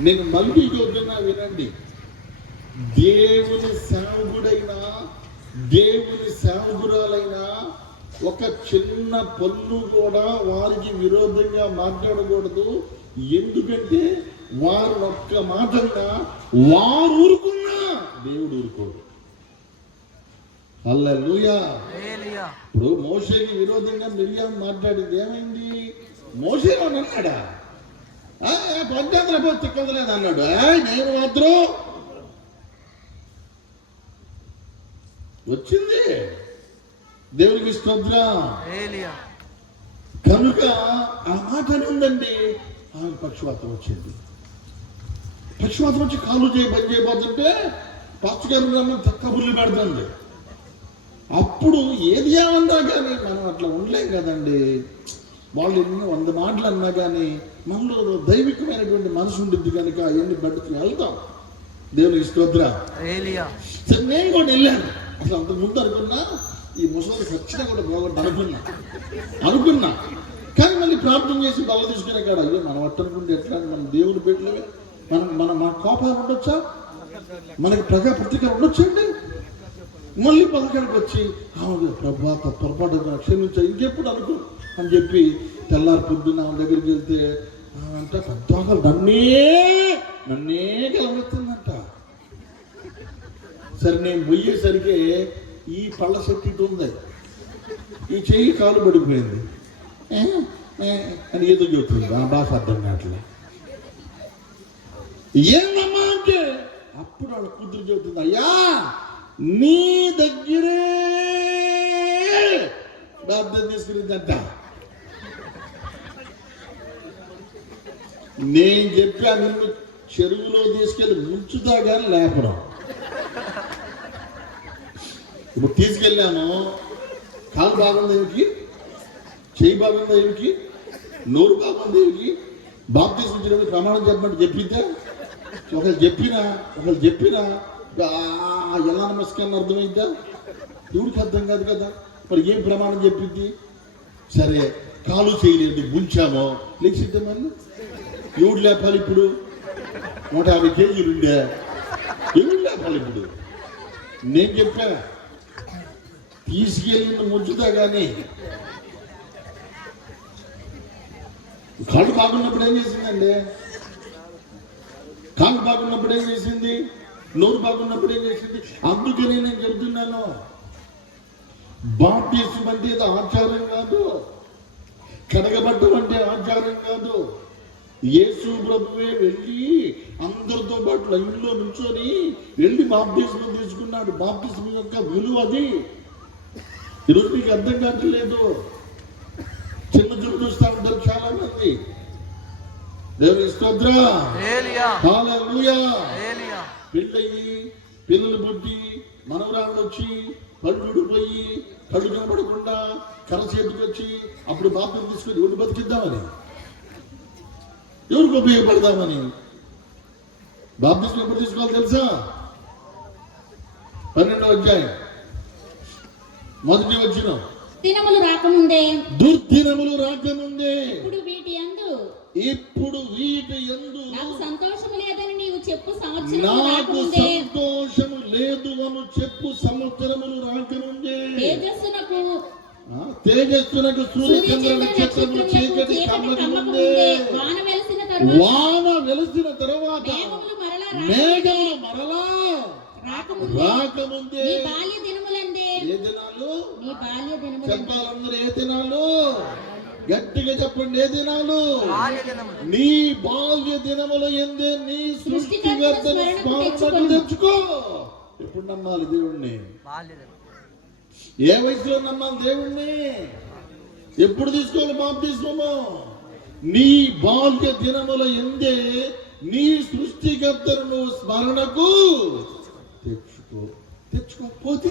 నేను మళ్ళీ చెబుతున్నా వినండి, దేవుని సేవకుడైనా దేవుని సేవకురాలైనా ఒక చిన్న పన్ను కూడా వారికి విరోధంగా మాట్లాడకూడదు. ఎందుకంటే వారు ఒక్క మాటన్నా వారు ఊరుకున్నా దేవుడు ఊరుకోడు. హల్లెలూయా. ఇప్పుడు మోషేకి విరోధంగా మిరియాము మాట్లాడింది, ఏమైంది? మోషే అన్నాడా, పంచాయతీ తిక్కలేదు అన్నాడు. నేను మాత్రం వచ్చింది దేవునికి స్తోత్రం. కనుక ఆ మాట ఉందండి, ఆమె పక్షవాతం వచ్చింది. పక్షవాతం వచ్చి కాలు పని చేయబోతుంటే పాస్టర్ గారు రమ్మని కబుర్లు పెడుతుంది. అప్పుడు ఏది ఏమన్నా కానీ మనం అట్లా ఉండలేం కదండి. వాళ్ళు ఎన్నో 100 మాటలు అన్నా కానీ మనలో దైవికమైనటువంటి మనసు ఉంటుంది కనుక అవన్నీ బట్టుకుని వెళ్తాం. దేవునికి స్తోత్రం. సరే, నేను కూడా వెళ్ళాను. అసలు అంత ముందు అనుకున్నా ఈ ముసలి ఖచ్చితంగా కూడా బాగుంటుంది అనుకున్నా కానీ మళ్ళీ ప్రార్థన చేసి బల్ల తీసుకునే కాడ, అయ్యో మనం అట్టనుకుంటే ఎట్లా, మనం దేవుని పెట్టలేవే, మన కోపాలు ఉండొచ్చా, మనకి ప్రజా పత్రికలు ఉండొచ్చండి. మళ్ళీ పలకడికి వచ్చి ప్రభా పొరపాటు క్షమించా ఇంకెప్పుడు అనుకో అని చెప్పి తెల్లారి పొద్దున్న ఆమె దగ్గరికి వెళ్తే అంట పెద్దగా నన్నే కలవస్తుందంట. సరే, నేను పోయేసరికి ఈ పళ్ళ సెట్ ఇటు ఉంది, ఈ చెయ్యి కాలు పడిపోయింది అని ఏదో చెప్తుంది. ఆ భాష అర్థం కావట్లే. ఏందమ్మా అంటే అప్పుడు వాళ్ళ కూతురు చెబుతుంది, అయ్యా నీ దగ్గరే బాధ్యత తీసుకునిందంట. నేను చెప్పా, నిన్ను చెరువులో తీసుకెళ్ళి ముంచుతా కానీ లేపడం. ఇప్పుడు తీసుకెళ్ళాను, కాలు బాగుంది ఏమికి, చెయ్యి బాగుంది ఏమికి, నోరు బాగుంది ఏమికి, బాప్తిస్మం ఇచ్చినప్పుడు ప్రమాణం చెప్పమంటే చెప్పిద్దా? ఒకళ్ళు చెప్పినా ఎలా నమస్కారం అర్థమైద్దా? దేవుడికి అర్థం కాదు కదా. మరి ఏం ప్రమాణం చెప్పింది? సరే, కాలు చేయలేదు, ముంచామో లేచిద్దామని ఎవడు లేపాలి? ఇప్పుడు 150 కేజీలు ఉండే ఎవడు లేపాలి? ఇప్పుడు నేను చెప్పా, తీసుకెళ్ళి ముంచుతా కానీ కాళ్ళు బాగున్నప్పుడు ఏం చేసిందండి? కాళ్ళు బాగున్నప్పుడు ఏం చేసింది? నోరు బాగున్నప్పుడు ఏం చేసింది? అందుకని నేను చెబుతున్నాను, బాప్టిజం అంటే ఏదో ఆచారం కాదు, కడగబడ్డం అంటే ఆచారం కాదు. యేసు ప్రభువే వెళ్ళి అందరితో పాటు లైన్లో నుంచొని వెళ్ళి బాప్టిజం తీసుకున్నాడు. బాప్టిజం యొక్క విలువ అది. ఈరోజు మీకు అర్థం కావట్లేదు. చిన్న చూపు చూస్తూ ఉంటారు చాలా మంది. దేవుని స్తోత్రం. హల్లెలూయా. పెళ్ళయి పిల్లలు పుట్టి మనవరాళ్ళు వచ్చి పళ్ళు పోయి కళ్ళు కనబడకుండా కర్ర చేతికి వచ్చి అప్పుడు బాప్టిజం తీసుకొని ఎవరు బతికిద్దామని, ఎవరికి ఉపయోగపడదామని. బాప్టిజం ఎప్పుడు తీసుకోవాలి తెలుసా? 12వ అధ్యాయం మొదటి వచనం. దినములు రాకముందే, దుర్దినములు రాకముందే, ఇప్పుడు వీటి యందు నాకు సంతోషము లేదని నీవు చెప్పు సంవత్సరములు నాకు రాకముందే, సంతోషము లేదు అని చెప్పు సంవత్సరములు రాకముందే, తేజస్సునకు సూర్యచంద్ర నక్షత్రములు చీకటి కమ్మకముందే, వాన వెలసిన తరువాత మేఘములు మరలా రాకముందే. నీ బాల్య దినములందే, ఏ దినాలు నీ బాల్య దినములందే, చెప్పాలందరూ ఏ దినాలు? గట్టిగా చెప్పండి, ఏ దినాలు? నీ బాల్య దినముల యందే నీ సృష్టికర్తను స్మరణకు తెచ్చుకో. ఎప్పుడు నమ్మాలి దేవుణ్ణి? ఏ వయసులో నమ్మాలి దేవుణ్ణి? ఎప్పుడు తీసుకోవాలి బాప్తిస్మము? నీ బాల్య దినముల యందే నీ సృష్టికర్తను స్మరణకు తెచ్చుకోకపోతే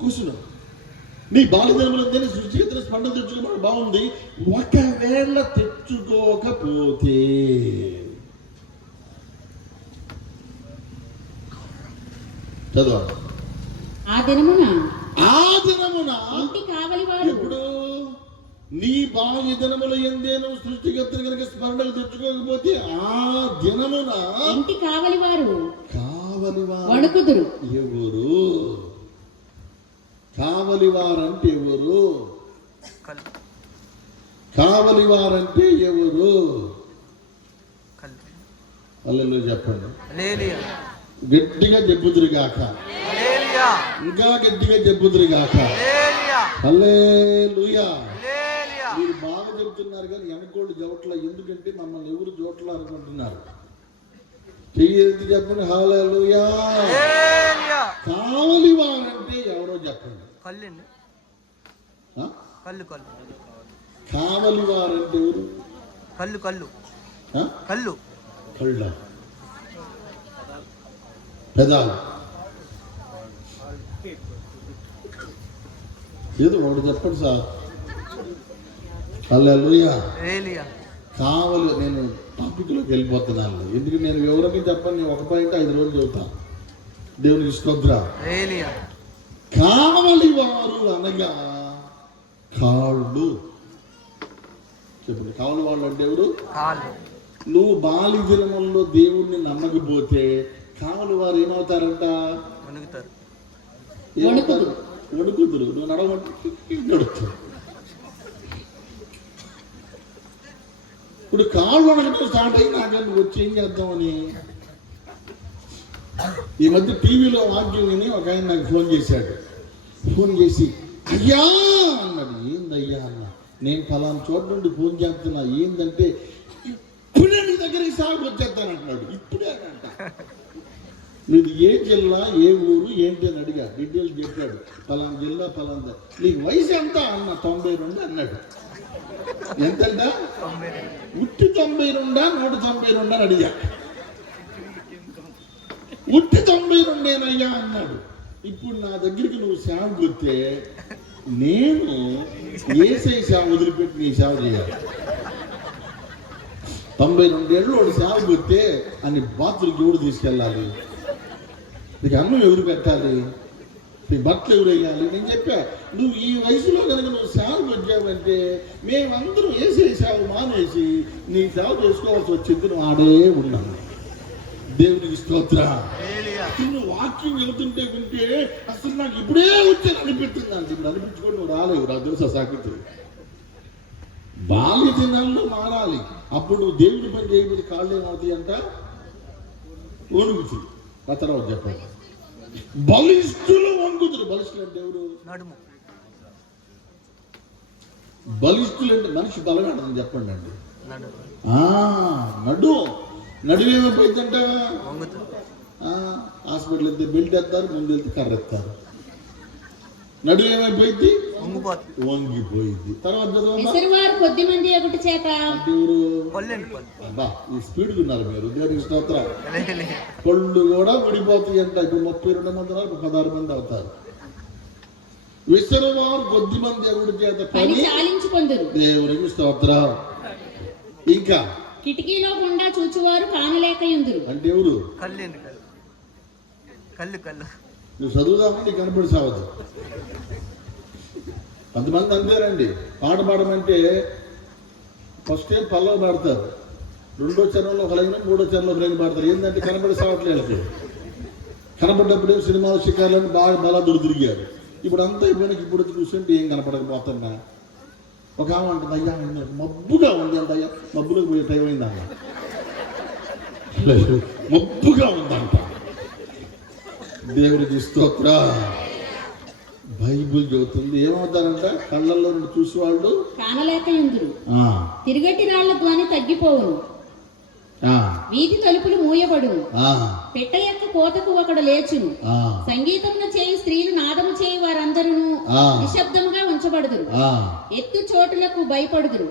కూర్చున్నావు. నీ బాల్యదినములు నీ సృష్టికర్తను స్మరణ తెచ్చుకోవడం బాగుంది. ఒకవేళ తెచ్చుకోకపోతే చదవండి. ఆ దినమున ఇంటి కావలివారు, ఇప్పుడు నీ బాల్య దినముల యందే నువ్వు సృష్టికర్తను కనుక స్మరణకు తెచ్చుకోకపోతే ఆ దినమున ఇంటి కావలివారు వణుకుదురు. ఎవరు కావలివారంటే ఎవరు? కావలివారంటే ఎవరు? హల్లెలూయా చెప్పండి. గట్టిగా చెప్పుదురుగాక, ఇంకా గట్టిగా చెప్పుదురుగాక. హల్లెలూయా. మీరు బాగా చెబుతున్నారు కానీ వెనకోళ్ళు జవట్ల. ఎందుకంటే మమ్మల్ని ఎవరు జోట్ల అనుకుంటున్నారు. చెయ్యి చెప్పండి. హల్లెలూయా. కావలివారంటే ఎవరో చెప్పండి. కావలివారంటే ఎవరు? కళ్ళ పెదాలు ఏదో ఒకటి చెప్పండి సార్. హల్లెలూయా. కావలి. నేను టాపిక్లోకి వెళ్ళిపోతున్నాను. ఎందుకు నేను వివరంగా చెప్పను. నేను 1 పాయింట్ 5 రోజులు చెబుతాను. దేవునికి స్తోత్రం. కావలివారు అనగా కాళ్ళు. చెప్పండి, కావలి వాళ్ళు అంటే ఎవరు? నువ్వు బాల్య దినముల్లో దేవుణ్ణి నమ్మకపోతే కావలి వారు ఏమవుతారంట? వణుకుదురు. నువ్వు నడవంటే నడుస్తావు. ఇప్పుడు కాళ్ళు వణకటం స్టార్ట్ అయ్యి నాకు వచ్చి ఏం చేద్దామని ఈ మధ్య టీవీలో వాక్యం విని ఒక ఆయన నాకు ఫోన్ చేశాడు. ఫోన్ చేసి అయ్యా అన్నాడు. ఏందయ్యా అన్న? నేను ఫలానా చోట నుండి ఫోన్ చేస్తున్నా. ఏంటంటే ఇప్పుడే నీ దగ్గరికి సాగు వచ్చేస్తానంటున్నాడు. ఇప్పుడే అంట. నీది ఏ జిల్లా, ఏ ఊరు, ఏంటి అని అడిగా. డీటెయిల్స్ చెప్పాడు. ఫలానా జిల్లా, ఫలానా. నీకు వయసు ఎంత అన్న? 92 అన్నాడు. ఎంతంట? ఉట్టి 92, 192 అని అడిగా. ఉట్టి 92 అన్నాడు. ఇప్పుడు నా దగ్గరికి నువ్వు సేవకు వస్తే నేను ఏసై సేవ వదిలిపెట్టి నీ సేవ చేయాలి. 92 ఏళ్ళు వాడు సేవకు వస్తే అన్ని బాత్రూమ్కి ఎవరు తీసుకెళ్ళాలి? నీకు అన్నం ఎవరు పెట్టాలి? నీ బట్టలు ఎవరు వేయాలి? నేను చెప్పా, నువ్వు ఈ వయసులో కనుక నువ్వు సేవకు వచ్చావంటే మేమందరం ఏసై సేవ మానేసి నీ సేవ చేసుకోవాల్సి వచ్చింది. నువ్వు ఆడే ఉన్నాను. దేవునికి స్తోత్రం. నువ్వు వాక్యం వెళ్తుంటే వింటే అసలు నాకు ఇప్పుడే వచ్చాను అనిపిస్తుంది అంటే ఇప్పుడు అనిపించుకొని నువ్వు రాలేవు. నాకు తెలుసా సాకితే బాల్య దినాల్లో మారాలి. అప్పుడు దేవుడి పని చేయబోతే కాళ్ళు ఏమవుతాయి అంట? వణుకుతుంది. ఆ తర్వాత చెప్పండి. బలిష్ఠులు వణుకుతురు. బలిష్ఠులు అంటే ఎవరు? బలిష్ఠులు అంటే మనిషి బలగాడని చెప్పండి అండి. నడువేమైపోయిందంట? హాస్పిటల్ వెళ్తే బెల్ట్ ఎత్తారు, ముందు వెళ్తే కర్ర ఎత్తారు. నడువేమైపోయింది? వంగిపోయింది. తర్వాత కొద్దిమంది ఈ స్పీడ్ ఉన్నారు మీరు. దేవునికి స్తోత్రం. పళ్ళు కూడా ఊడిపోతాయి అంట. ఇప్పుడు 32 మంది ఉన్నారు, 16 మంది అవుతారు. విసరువారు కొద్ది మంది ఎవరి చేత పని చాలించుకొందురు. దేవునికి స్తోత్రం. ఇంకా కిటికీలో గుండా చూచువారు కానలేకయుందురు. అంటే ఎవరు? నువ్వు చదువుదామని నీకు కనపడి సావదు. కొంతమంది అంతేనండి, పాట పాడమంటే ఫస్ట్ టైం పల్లవి పాడతారు, రెండో చరణంలో ఒక లైన్, మూడో చరణంలో ఒక లైన్ పాడతారు. ఏంటంటే కనపడి సావట్లేదు. కనపడ్డప్పుడే సినిమాల శిఖరాలను బాగా బలా తిరిగారు. ఇప్పుడు అంతా అయిపోయినాక ఇప్పుడు చూస్తుంటే ఏం కనపడకపోతున్నా. ఒక ఆమె అంటుంది, అయ్యా మబ్బుగా ఉంది అంత, అయ్యా మబ్బులోకి పోయే టైం అయిందన్న, మబ్బుగా ఉందంట. దేవుడికి స్తోత్ర. బైబుల్ చెబుతుంది ఏమవుతారంట, కళ్ళల్లో నుండి చూసి వాళ్ళు కానలేక యుందురు, తిరుగటి రాళ్ల ధ్వని తగ్గిపోవును, వీధి తలుపులు మూయబడును, పెట్ట యొక్క కోతకు ఒకడు లేచును, సంగీతమును చేయి స్త్రీలు నాదము చేయి వారందరూ నిశ్శబ్దముగా ఉంచబడుదురు, ఎత్తు చోటులకు భయపడుదురు,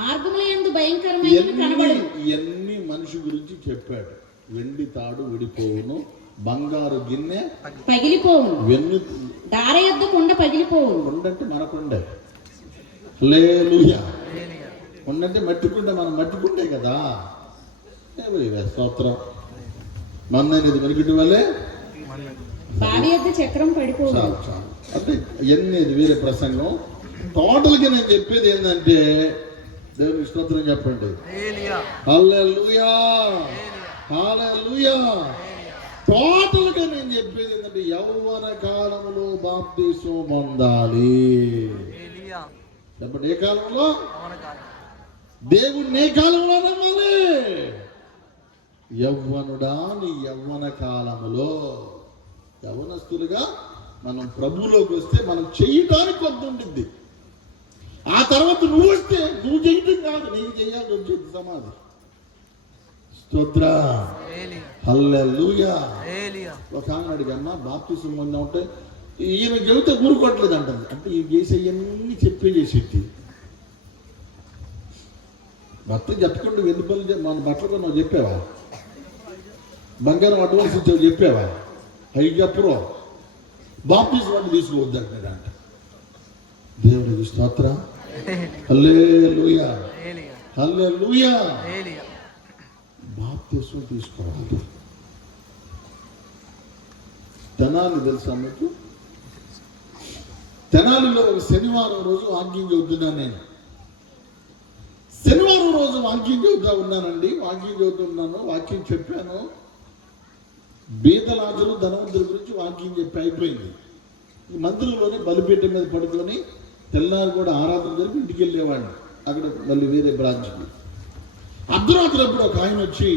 మార్గముల యందు భయంకరమైన కనబడును. ఇవన్నీ మనిషి గురించి చెప్పాడు. వెండి తాడు విడిపోవును, బంగారు గిన్నె పగిలిపోవును, వెన్ను దార యొద్ద కుండ పగిలిపోవును. కొండంటే మన కొండే, హల్లెలూయా. కొండంటే మట్టి కుండ, మనం మట్టి కుండే కదా. స్తోత్రం. మందనేది వెనుకటి వల్లే బావి యొద్ద చక్రం పడిపోవును. చాలు చాలు అంటే ఇవన్నీ వేరే ప్రసంగం. టోటల్గా నేను చెప్పేది ఏంటంటే, దేవునికి స్తోత్రం చెప్పండి. హల్లెలూయా, హల్లెలూయా. టోటల్ గా నేను చెప్పేది ఏంటంటే, యవ్వన కాలంలో బాప్తిసం పొందాలి. చెప్పండి, ఏ కాలంలో? దేవుడిని ఏ కాలంలో నమ్మాలి? యవ్వనుడా నీ యవ్వన కాలములో. యవ్వనస్తులుగా మనం ప్రభువులోకి వస్తే మనం చేయటానికి కొంత ఉంటుంది. ఆ తర్వాత నువ్వు వస్తే నువ్వు చేయటం కాదు, నీకు చేయాల్సి వచ్చేది సమాధి. స్తోత్ర, హల్లెలూయా. ఒక ఆమె అడిగమ్మా బాప్తిసం పొందామంటే ఈయన చెబితే ఊరుకోవట్లేదు అంటుంది. అంటే ఈ చేసేవన్నీ చెప్పే చేసేది. భర్త చెప్పకుండా వెండి పనులు మన బట్టలు కొన్నావు చెప్పావా? బంగారం అడ్వాన్స్ ఇచ్చావు చెప్పావా? అవి చెప్పరు. బాప్తిసం అంటే తీసుకోవద్దు అంటున్నాడంట. దేవునికి స్తోత్ర, హల్లెలూయా, హల్లెలూయా. బాప్తిసం తీసుకోవాలి. తెనాలి తెలుసా మీకు? తెనాలిలో ఒక శనివారం రోజు వాకింగ్ అవుతున్నాను నేను. శనివారం రోజు వాకింగ్ అవుతా ఉన్నానండి. వాకింగ్ అవుతున్నాను, వాకింగ్ చెప్పాను. బీదలాజరు ధనవంతుల గురించి వాకింగ్ చెప్పి అయిపోయింది. ఈ మందిరంలోనే బలిపీఠ మీద పడుకొని తెల్లారి కూడా ఆరాధన జరిపి ఇంటికి వెళ్ళేవాడిని. అక్కడ మళ్ళీ వేరే బ్రాంచ్కి. అర్ధరాత్రి అప్పుడు ఒక ఆయన వచ్చి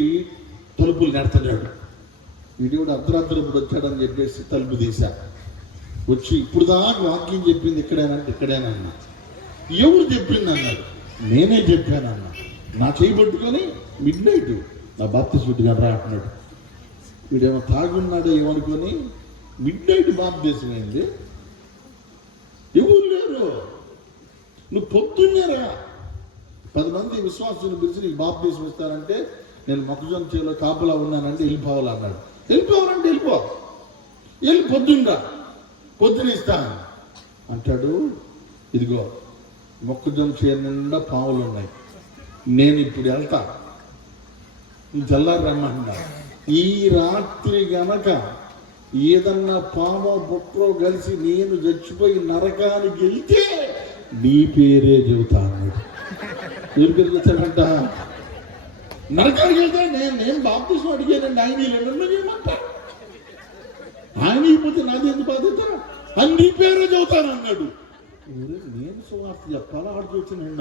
తలుపులు నెడతాడు. వీడు కూడా అర్ధరాత్రి అప్పుడు వచ్చాడని చెప్పేసి తలుపు తీశా. వచ్చి ఇప్పుడు దాకా వాకింగ్ చెప్పింది ఇక్కడేనంటే ఇక్కడేనన్నా. ఎవరు చెప్పింది అన్నాడు. నేనే చెప్పానన్నా. నా చేయి పట్టుకొని మిడ్ నైట్ నా బాప్తిసం పెట్టుకొని రా అంటున్నాడు. వీడేమో తాగున్నాడో ఏమనుకొని మిడ్ నైట్ బాప్తిసం అయింది. ఎవరు లేరు, నువ్వు పొద్దున్నేరా. 10 మంది విశ్వాసులను పిలిచి నీకు బాప్తిసం ఇస్తానంటే నేను మొక్కజొన్న చేలో కాపులా ఉన్నానంటే వెళ్ళిపోవాలన్నాడు. వెళ్ళిపోవాలంటే వెళ్ళిపో, వెళ్ళి పొద్దున్నరా, పొద్దున ఇస్తాను అంటాడు. ఇదిగో మొక్కజొన్న చేయ నిండా పావులు ఉన్నాయి, నేను ఇప్పుడు వెళ్తా, తెల్లారి రమ్మన్నా. ఈ రాత్రి గనక ఏదన్నా పామో బుట్రో కలిసి నేను చచ్చిపోయి నరకానికి వెళ్తే నీ పేరే చెబుతాను. పేరు పేరు చెప్తానంట. నరకానికి వెళ్తే నేను బాప్తిసం అడిగానండి, ఆయన ఏమంట, ఆయన ఇకపోతే నాది ఎందుకు బాధ్యత అని నీ పేరే చెబుతాను అన్నాడు. నేను సువార్త చెప్పాలా ఆడు చూస్తున్నాను,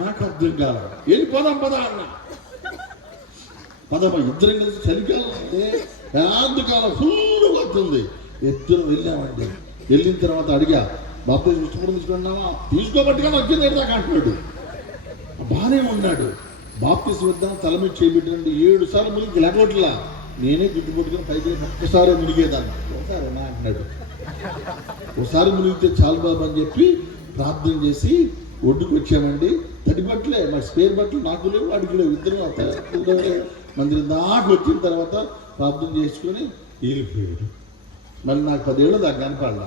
నాకు అర్థం కాల. వెళ్ళి పోదాం పదా అన్న. పదమ్మా, ఇద్దరం కలిసి చలికాలం అంటే పెద్దకాలం ఫుల్ వస్తుంది. ఇద్దరు వెళ్ళామండి. వెళ్ళిన తర్వాత అడిగా, బాప్తిసం ఇష్టపడి తీసుకున్నావా? తీసుకోబట్టుగా వచ్చింది దాకా అంటున్నాడు. బాగానే ఉన్నాడు. బాప్తిసం ఇద్దాం, తల మీద చేయబెట్టినండి 7 సార్లు మునిగి లేకపోట్లా. నేనే గుర్తుపట్టుకుని పైకి ఒక్కసారి మునిగేదాన్ని. ఒకసారి నా అంటున్నాడు. ఒకసారి మునిగితే చాలు బాబు అని చెప్పి ప్రార్థన చేసి ఒడ్డుకు వచ్చామండి. తడి బట్టలే, మరి స్పేర్ బట్టలు నాకు లేవు, వాడికి లేవు. ఇద్దరు మందిరం దాకా వచ్చిన తర్వాత ప్రార్థన చేసుకొని వెళ్ళిపోయాడు. మళ్ళీ నాకు 10 ఏళ్ళు దాకా కనపడాల.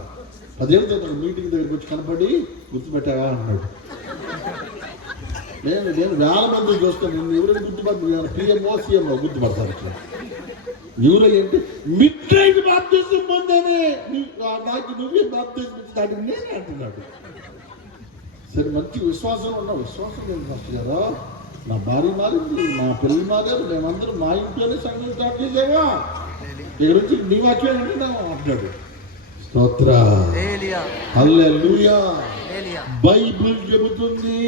10 ఏళ్ళ తర్వాత మీటింగ్ దగ్గరికి వచ్చి కనపడి గుర్తుపెట్టావా అన్నాడు. నేను 1000 మందిని చూస్తాను, నేను ఎవరైనా గుర్తుపడుతున్నాను. PMO CMO గుర్తుపడతాను. యూరయ్య అంటే మిడ్ నైట్ బాప్తిజం పొందానే నాకు నువ్వే బాప్తిజం ఇచ్చి నేనే అంటున్నాడు. సరే మంచి విశ్వాసంలో ఉన్నావు. విశ్వాసం లేదు మాస్టర్ గారు, నా భార్య మారింది, మా పిల్లలు మారారు, మేమందరం మా ఇంట్లోనే సంఘం స్టార్ట్ చేసావా, ఇక్కడ నుంచి నీ వాక్యం అంటున్నావు అంటున్నాడు. స్తోత్ర, హల్లెలూయా. బైబిల్ చెబుతుంది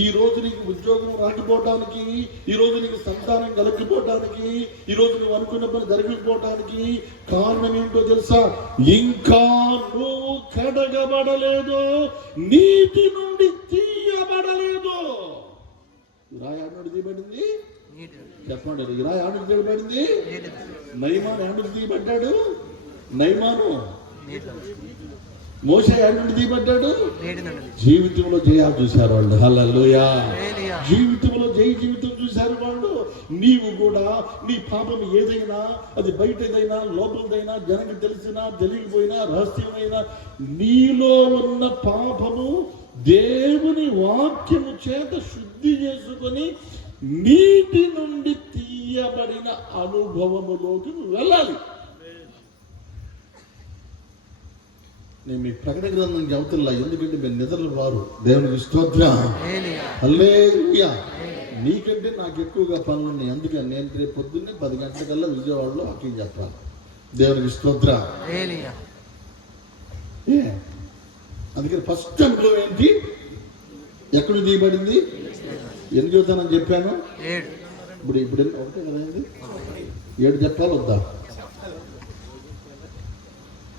ఈ రోజు నీకు ఉద్యోగం రాకపోవటానికి, ఈ రోజు నీకు సంతానం కలగకపోవటానికి, ఈ రోజు నువ్వు అనుకున్న పని జరగకపోవటానికి కారణం ఏంటో తెలుసా? ఇంకా నువ్వు కడగబడలేదు, నీటి నుండి తీయబడలేదు. రాయి ఆడు తీయబడింది, చెప్పండి. ఈ రాయి ఆడు తీయబడింది. నయమాను ఆడు తీయబడ్డాడు. నయమాను మోషే ఆడు తీయబడ్డాడు. జీవితంలో జయాలు చూశారు వాళ్ళు. హల్లెలూయా. జీవితంలో జీవితం చూశారు వాళ్ళు. నీవు కూడా నీ పాపం ఏదైనా, అది బయటదైనా లోపలదైనా, జనానికి తెలిసినా తెలియకపోయినా రహస్యమైనా, నీలో ఉన్న పాపము దేవుని వాక్యము చేత శుద్ధి చేసుకొని నీటి నుండి తీయబడిన అనుభవములోకి వెళ్ళాలి. నేను మీకు ప్రకటన గ్రంథం చెబుతున్నా, ఎందుకంటే మీరు నిద్రలు వారు. దేవునికి స్తోత్రం, హల్లెలూయా. నీకంటే నాకు ఎక్కువగా పనులు ఉన్నాయి, అందుకని నేను రేపు పొద్దున్నే 10 గంటలకల్లా విజయవాడలో వాక్యం చెప్పాలి. దేవునికి స్తోత్రం. అందుకని ఫస్ట్ అనుభవం ఏంటి? ఎక్కడ తీయబడింది? ఎందుకు చెబుతానని చెప్పాను. ఇప్పుడు ఒకటే కదండి, 7 చెప్పాలి వద్దా?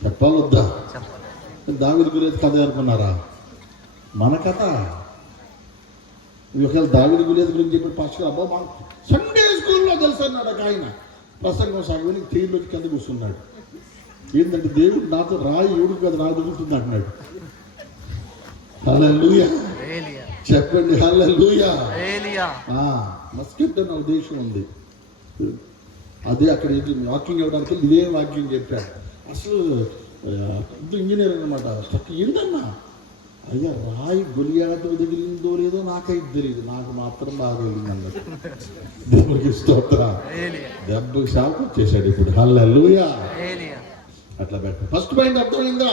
చెప్పాలి వద్దా? దావీదు గురించి కథ అనుకున్నారా? మన కథ. ఒకవేళ దావీదు గురించి చెప్పి పాస్టర్ అబ్బా మా సండే స్కూల్లో తెలుసు అన్నాడు ఒక ఆయన. ప్రసంగం సాగుని చైర్లోకి కింద కూర్చున్నాడు. ఏంటంటే దేవుడు నాతో రాయి ఏడు కదా నాకు దిగుతుంది అంటున్నాడు. హల్లెలూయా చెప్పండి, హల్లెలూయా. మస్కెట్ అన్న ఉద్దేశం ఉంది. అదే అక్కడ వాకింగ్ ఇవ్వడానికి ఇదే వాక్యం చెప్పాడు. అసలు ఇంజనీర్ అనమాట. ఏంటన్నా అయ్యా రాయి గొలియాదు తగిలిందో లేదో నాకైతే తెలియదు, నాకు మాత్రం బాగా తగిలిందన్నాడు. దేవుడికి స్తోత్రం. దెబ్బకి షాక్ వచ్చేసాడు ఇప్పుడు. హల్లెలూయా. అట్లా పెట్ట. ఫస్ట్ పాయింట్ అర్థమైందా?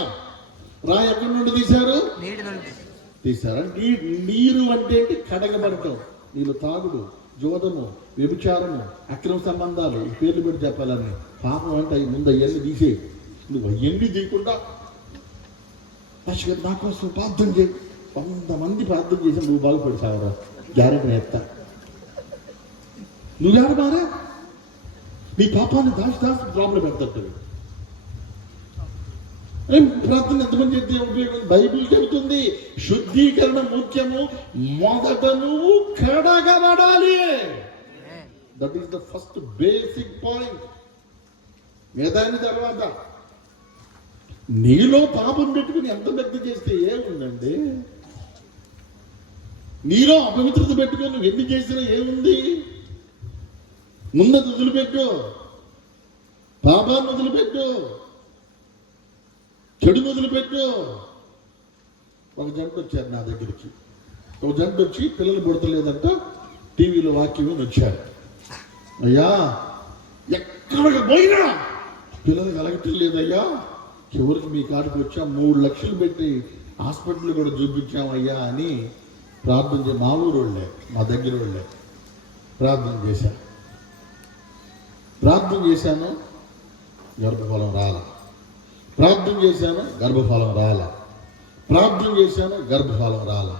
రాయి ఎక్కడి నుండి తీశారు? తీశారా? నీరు అంటే ఏంటి? కడగబడటం. నీళ్ళు తాగుడు, జోదము, వ్యభిచారము, అక్రమ సంబంధాలు, ఈ పేర్లు పెట్టి చెప్పాలని. పాపం అంటే అవి ముందు అవన్నీ తీసేయి. నువ్వు అవన్నీ తీయకుండా నా కోసం ప్రార్థన చేయి. 100 మంది ప్రార్థన చేసి నువ్వు బాగుపడిసావరా, గ్యారెంటీ ఎత్తా. నువ్వు ఎవరు మారా? నీ పాపాన్ని దాచి ప్రాబ్లం పెడతాడు. ప్రార్థన ఎంతమంది చేస్తే ఉపయోగం? బైబిల్ చెబుతుంది శుద్ధీకరణ ముఖ్యము. మొదట నువ్వు కడగబడాలి. That is the first basic point. వేదాని తర్వాత నీలో పాపం పెట్టుకుని ఎంత పెద్ద చేస్తే ఏముందండి? నీలో అపవిత్రత పెట్టుకుని నువ్వు ఎన్ని చేసినా ఏముంది? ముందది వదిలిపెట్టు, పాపాన్ని వదిలిపెట్టు, చెడు వదిలిపెట్టు. ఒక జంట వచ్చారు నా దగ్గరికి. ఒక జంట వచ్చి పిల్లలు పుడతలేదంట, టీవీలో వాక్యం వచ్చారు. అయ్యా ఎక్కడికి పోయినా పిల్లలు కలగటం లేదయ్యా, చివరికి మీ కాడికి వచ్చా 3 లక్షలు పెట్టి హాస్పిటల్ కూడా చూపించామయ్యా అని ప్రార్థన మా ఊరు వాళ్ళే, మా దగ్గర వాళ్ళే ప్రార్థన చేశాను. గర్భఫలం రాలా. ప్రార్థన చేశాను, గర్భఫలం రాలా. ప్రార్థన చేశాను, గర్భఫలం రాలా.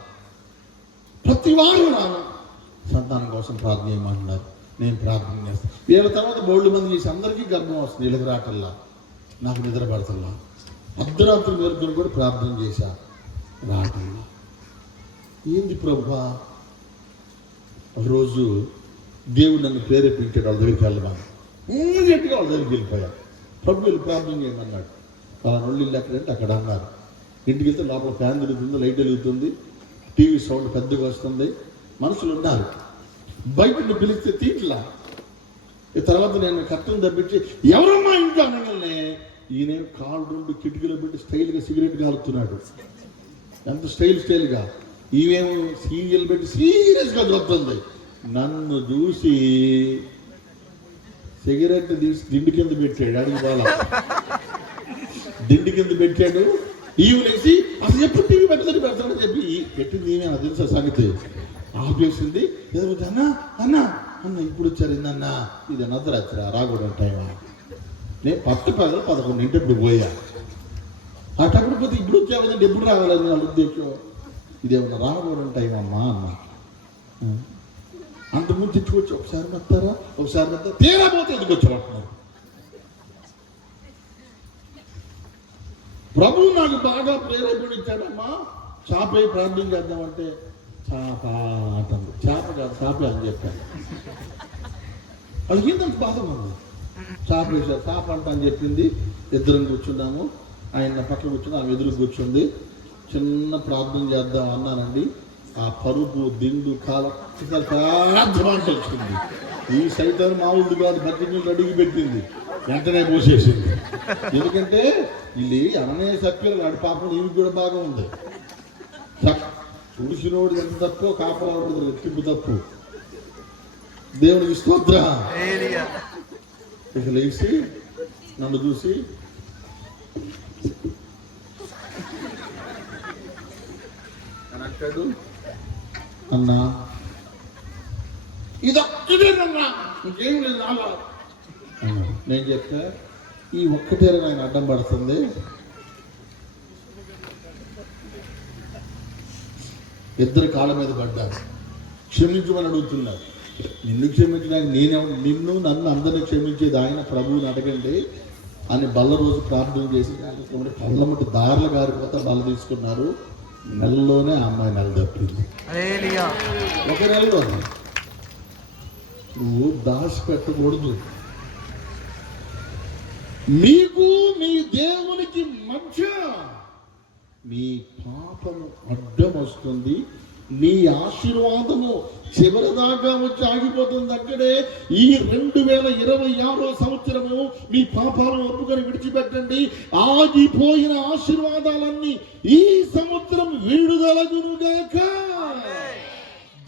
ప్రతి వారం రాను. సంతానం కోసం ప్రార్థన చేయమంటున్నారు. నేను ప్రార్థన చేస్తాను. వీళ్ళ తర్వాత 3 మంది చేసి అందరికీ గర్భం వస్తుంది. వీళ్ళకి రాకల్లా, నాకు నిద్ర పడతల్లా. అర్ధరాత్రి మేరకు కూడా ప్రార్థన చేశా, రాకల్లా. ఏంది ప్రభువా? ఒకరోజు దేవుడు నన్ను ప్రేరేపించాడు వాళ్ళ దగ్గరికి వెళ్ళమని. గట్టిగా వాళ్ళ దగ్గరికి వెళ్ళిపోయా. ప్రభు వెళ్ళి ప్రార్థన చేయమన్నాడు. వాళ్ళ నొళ్ళు ఇల్లు ఎక్కడంటే అక్కడ అన్నారు. ఇంటికి వెళ్తే లోపల ఫ్యాన్ తిరుగుతుంది, లైట్ వెలుగుతుంది, టీవీ సౌండ్ పెద్దగా వస్తుంది, మనుషులు ఉన్నారు. బయట పిలిస్తే తీట్లా. ఈ తర్వాత నేను కట్టను తప్పించి ఎవరమ్మా ఇంట్లో అనగానే ఈయన కాళ్ళు 2 కిటికీలో పెట్టి స్టైల్గా సిగరెట్ కాలుతున్నాడు. ఎంత స్టైల్గా. ఈమెమో సీరియల్ పెట్టి సీరియస్గా చూస్తుంది. నన్ను చూసి సిగరెట్ తీసి దిండు కింద పెట్టాడు, అడిగి బాల దిండు కింద పెట్టాడు. ఈవినేసి అసలు ఎప్పుడు టీవీ పెడతాడని చెప్పి పెట్టింది ఏమే అది తెలుసా సంగతి. ఆపేసింది. అన్న అన్న అన్న ఇప్పుడు వచ్చారు ఏందన్న, ఇది అర్ధరాత్రి రాకూడదు టైమా, నేను 10-11 ఇప్పుడు పోయా, అటప్పుడు పోతే ఇప్పుడు వచ్చావుదంటే ఎప్పుడు రావాలని వాళ్ళ ఉద్దేశం. ఇదేమన్నా రాకూడదు టైం అమ్మా అన్న. అంతకుముందు తెచ్చుకొచ్చి ఒకసారి మెత్తారా ఒకసారి మెత్తారా, తీరా పోతే ఎందుకు వచ్చామంటున్నారు. ప్రభు నాకు బాగా ప్రేరేపణించాడమ్మా, చాపే ప్రార్థన చేద్దామంటే చాప అంటుంది. చేప కాదు చాపే అని చెప్పాను. వాళ్ళకి ఏంటంత బాధ ఉంది. చాప వేసారు, చాప అంట అని చెప్పింది. ఇద్దరం కూర్చున్నాము, ఆయన పక్కన కూర్చుని ఆమె ఎదురు కూర్చుంది. చిన్న ప్రార్థన చేద్దాం అన్నానండి. ఆ పరుపు దిండు కాలం ప్రార్థన వచ్చింది. ఈ సైతం మామూలు కాదు, బకెట్ నీళ్ళు అడిగి పెట్టింది, వెంటనే పోసేసింది. ఎందుకంటే వీళ్ళు అననే సత్యాలు వాడి పాపం ఈమెకి కూడా బాగా ఉంది. చూసినోడు ఎంత తప్పు, కాపలాడు రెట్టింపు తప్పు. దేవునికి స్తోత్ర. ఇక లేచి నన్ను చూసి అని అంటాడు, అన్నా ఇదొక్కటేనన్నా ఇంకేం లేదు నాలో. నేను చెప్తే ఈ ఒక్కటేర ఆయన అడ్డం పడుతుంది. ఇద్దరు కాళ్ళ మీద పడ్డారు, క్షమించమని అడుగుతున్నారు. నిన్ను క్షమించడానికి నిన్ను నన్ను అందరినీ క్షమించేది ఆయన, ప్రభువుని అడగండి అని బల్ల రోజు ప్రార్థన చేసి పళ్ళమటి దారులు గారిపోతే బల్ల తీసుకున్నారు. నెలలోనే ఆ అమ్మాయి నెల తప్పింది. ఒక నెలలో నువ్వు దాచిపెట్టకూడదు. మీకు మీ దేవునికి మధ్య మీ పాపము అడ్డం వస్తుంది, నీ ఆశీర్వాదము చివరి దాకా వచ్చి ఆగిపోతుంది. అక్కడే ఈ 2026 సంవత్సరము మీ పాపాలను ఒప్పుకొని విడిచిపెట్టండి. ఆగిపోయిన ఆశీర్వాదాలన్నీ ఈ సంవత్సరం విడుదలగునుగాక.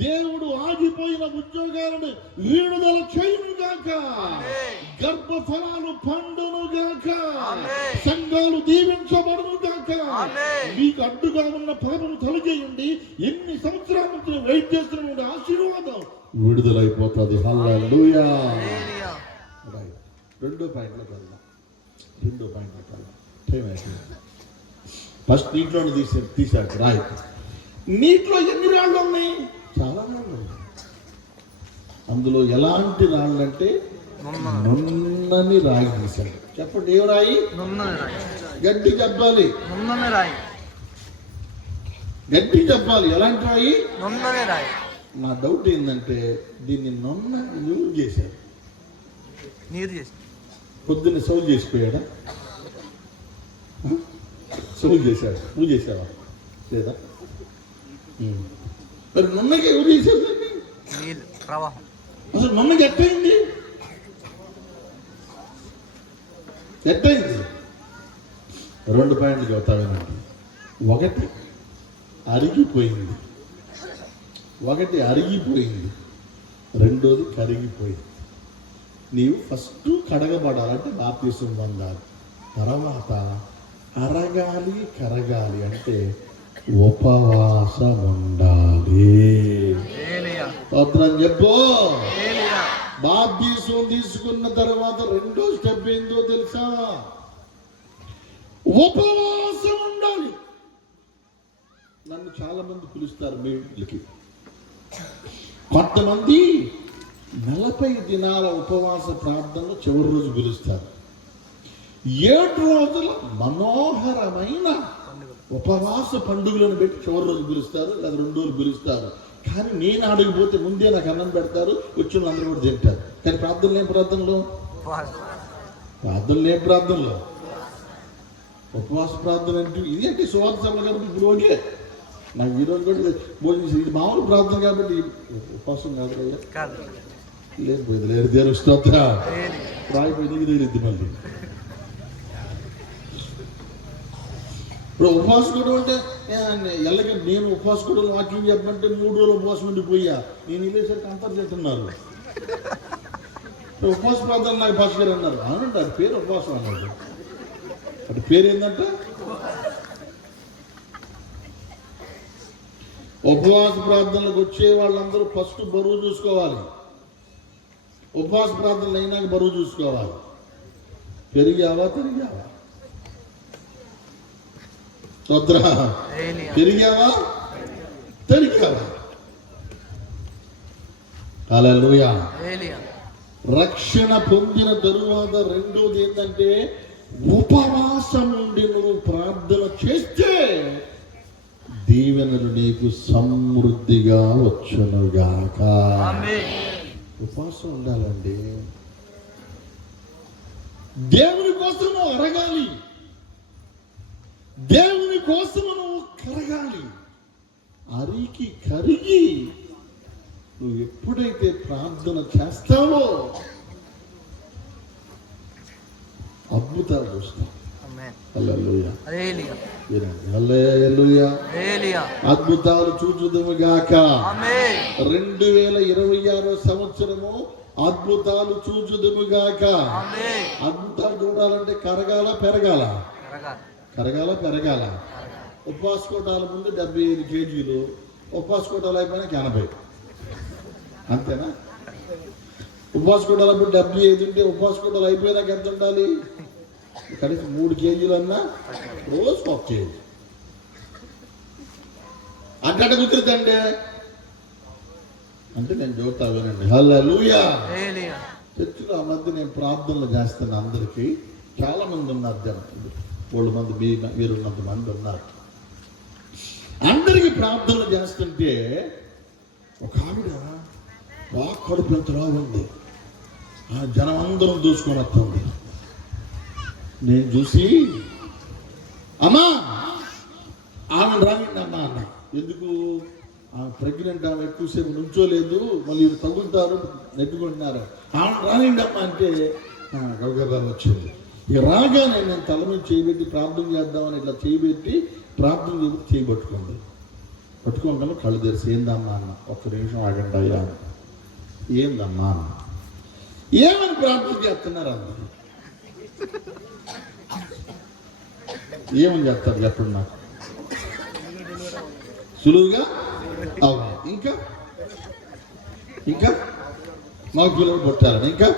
దేవుడు ఆగిపోయిన ఉద్యోగాలను విడుదల చేయునుగాక. గర్భఫలాలు పండునుగాక. సంఘాలు దీవించబడునుగాక. మీకు అడ్డుగా ఉన్న పాపము తొలగేయండి. ఎన్ని సంవత్సరాల నుంచి వెయిట్ చేస్తున్న ఆశీర్వాదం విడుదలైపోతుంది. హల్లెలూయా. రెండో పాయింట్లోకి వెళ్దాం. టైం అయిపోయింది. ఫస్ట్ నీటిలో తీసాడు రాయి. నీటిలో ఎన్ని రాళ్ళు ఉన్నాయి? చాలా రాళ్ళు ఉన్నాయి. అందులో ఎలాంటి రాళ్ళు అంటే నున్నని రాయి తీశాడు. చెప్పండి, ఏ రాయి? గడ్డి చెప్పాలి, గడ్డి చెప్పాలి. ఎలాంటి రాయి? నా డౌట్ ఏంటంటే దీన్ని నున్న యూజ్ చేశాడు. పొద్దున్న సౌలు చేసిపోయాడా? సౌలు చేశాడు. నువ్వు చేసావా? లేదా? మరి నున్నకి ఎవరు చేశారు? అసలు నున్నకి ఎట్టయింది? రెండు పాయింట్లు చెబుతావేనండి. ఒకటి అరిగిపోయింది, రెండోది కరిగిపోయింది. నీవు ఫస్ట్ కడగబడాలంటే బాప్తిసం పొందాలి. తర్వాత అరగాలి కరగాలి అంటే ఉపవాసం ఉండాలి. భద్రం చెప్పు. బాప్తిసం తీసుకున్న తర్వాత రెండో స్టెప్ ఏందో తెలుసా? ఉపవాసం ఉండాలి. నన్ను చాలా మంది పిలుస్తారు మీ ఇంటికి. కొంతమంది 40 దినాల ఉపవాస ప్రార్థనలు చివరి రోజు పిలుస్తారు. 7 రోజుల మనోహరమైన ఉపవాస పండుగలను పెట్టి చివరి రోజు పిలుస్తారు, లేదా 2 రోజులు పిలుస్తారు. కానీ నేను అడిగిపోతే ముందే నాకు అన్నం పెడతారు, వచ్చిన అందరూ కూడా తింటారు. కానీ ప్రార్థనలు ఏం ప్రార్థనలో ఉపవాస ప్రార్థన అంటే ఇది అంటే సువార్త సభలు కాబట్టి ఇప్పుడు ఓకే. నాకు ఈరోజు కూడా భోజనం ఇది మామూలు ప్రార్థన కాబట్టి ఉపవాసం కాదు కదా. లేదు దేవుని స్తోత్ర. రాయిపోయి నీకు తగిలిద్ది మళ్ళీ. ఇప్పుడు ఉపవాసం కూడా అంటే ఎల్లగా నేను ఉపవాసం కూడా వాక్యం చెప్పమంటే 3 రోజులు ఉపవాసం ఉండిపోయా. నేను వెళ్ళేసరికి అంతర్జెట్టున్నారు. ఉపవాస ప్రార్థన నాకు భాష గారు అన్నారు. అవునండి, అది పేరు ఉపవాసం అన్నారు. అది పేరు ఏంటంటే ఉపవాస ప్రార్థనలకు వచ్చే వాళ్ళందరూ ఫస్ట్ బరువు చూసుకోవాలి. ఉపవాస ప్రార్థనలు అయినాక బరువు చూసుకోవాలి. పెరిగావా తిరిగావా? వద్రా, పెరిగావా తిరిగావా? హల్లెలూయా. రక్షణ పొందిన తరువాత రెండోది ఏంటంటే ఉపవాసం ఉండి నువ్వు ప్రార్థన చేస్తే దీవెనలు నీకు సమృద్ధిగా వచ్చునుగాక. ఉపవాసం ఉండాలండి. దేవుని కోసము అరగాలి, దేవుని కోసము నువ్వు కరగాలి. అరికి కరిగి నువ్వు ఎప్పుడైతే ప్రార్థన చేస్తావో అద్భుతాలు చూస్తావు. హల్లెలూయా. హల్లెలూయా. అద్భుతాలు చూచుదుముగాక. 2026 సంవత్సరము అద్భుతాలు చూచుదుముగాక. అద్భుతాలు చూడాలంటే కరగాల పెరగాల? కరగాల పెరగాల. ఉపవాస కోటాల ముందు 75 కేజీలు, ఉపవాస కోటాలు అయిపోయినాక 80, అంతేనా? ఉపవాస కోటాలు అప్పుడు 75 ఉంటే ఉపవాస కోటాలు అయిపోయినాక ఎంత ఉండాలి? కనీసం 3 కేజీలు అన్నా రోజుకు 1 కేజీ. అట్లా కుదిరితే అంటే నేను చూస్తా వినండి. హల్లెలూయా. చర్చిలో ఆ మధ్య నేను ప్రార్థనలు చేస్తాను. అందరికీ చాలా మంది ఉన్నారు, జనం 4 మంది, మీరున్నంత మంది ఉన్నారు. అందరికీ ప్రార్థనలు చేస్తుంటే ఒక ఆవిడ బాగా కడుపు ఎంతలా ఉంది, ఆ జనం అందరం దూసుకొని వస్తుంది. నేను చూసి అమ్మా ఆమె రానిండి అమ్మా అన్న. ఎందుకు? ఆమె ప్రెగ్నెంట్, ఆమె ఎక్కువసేపు నుంచోలేదు, మళ్ళీ తగులుతారు, నెట్టుకుంటున్నారు. ఆమె రానిండి అమ్మా అంటే గౌగర్రాలు వచ్చింది. ఇక రాగానే నేను తల మీద చేయబెట్టి ప్రార్థన చేద్దామని ఇట్లా చేయబెట్టి ప్రార్థన చేయబెట్టి చేయబట్టుకుంది. పట్టుకోగానే కళ్ళు తెరిసి ఏందమ్మా అన్న. 1 నిమిషం ఆగండి అయ్యా. ఏందమ్మా అన్న. ఏమని ప్రార్థన చేస్తున్నారు అందరూ? ఏమని చెప్తారు చెప్పండి నాకు. సులువుగా అవును. ఇంకా ఇంకా మాకు పిల్లలు పుట్టారని ఇంకా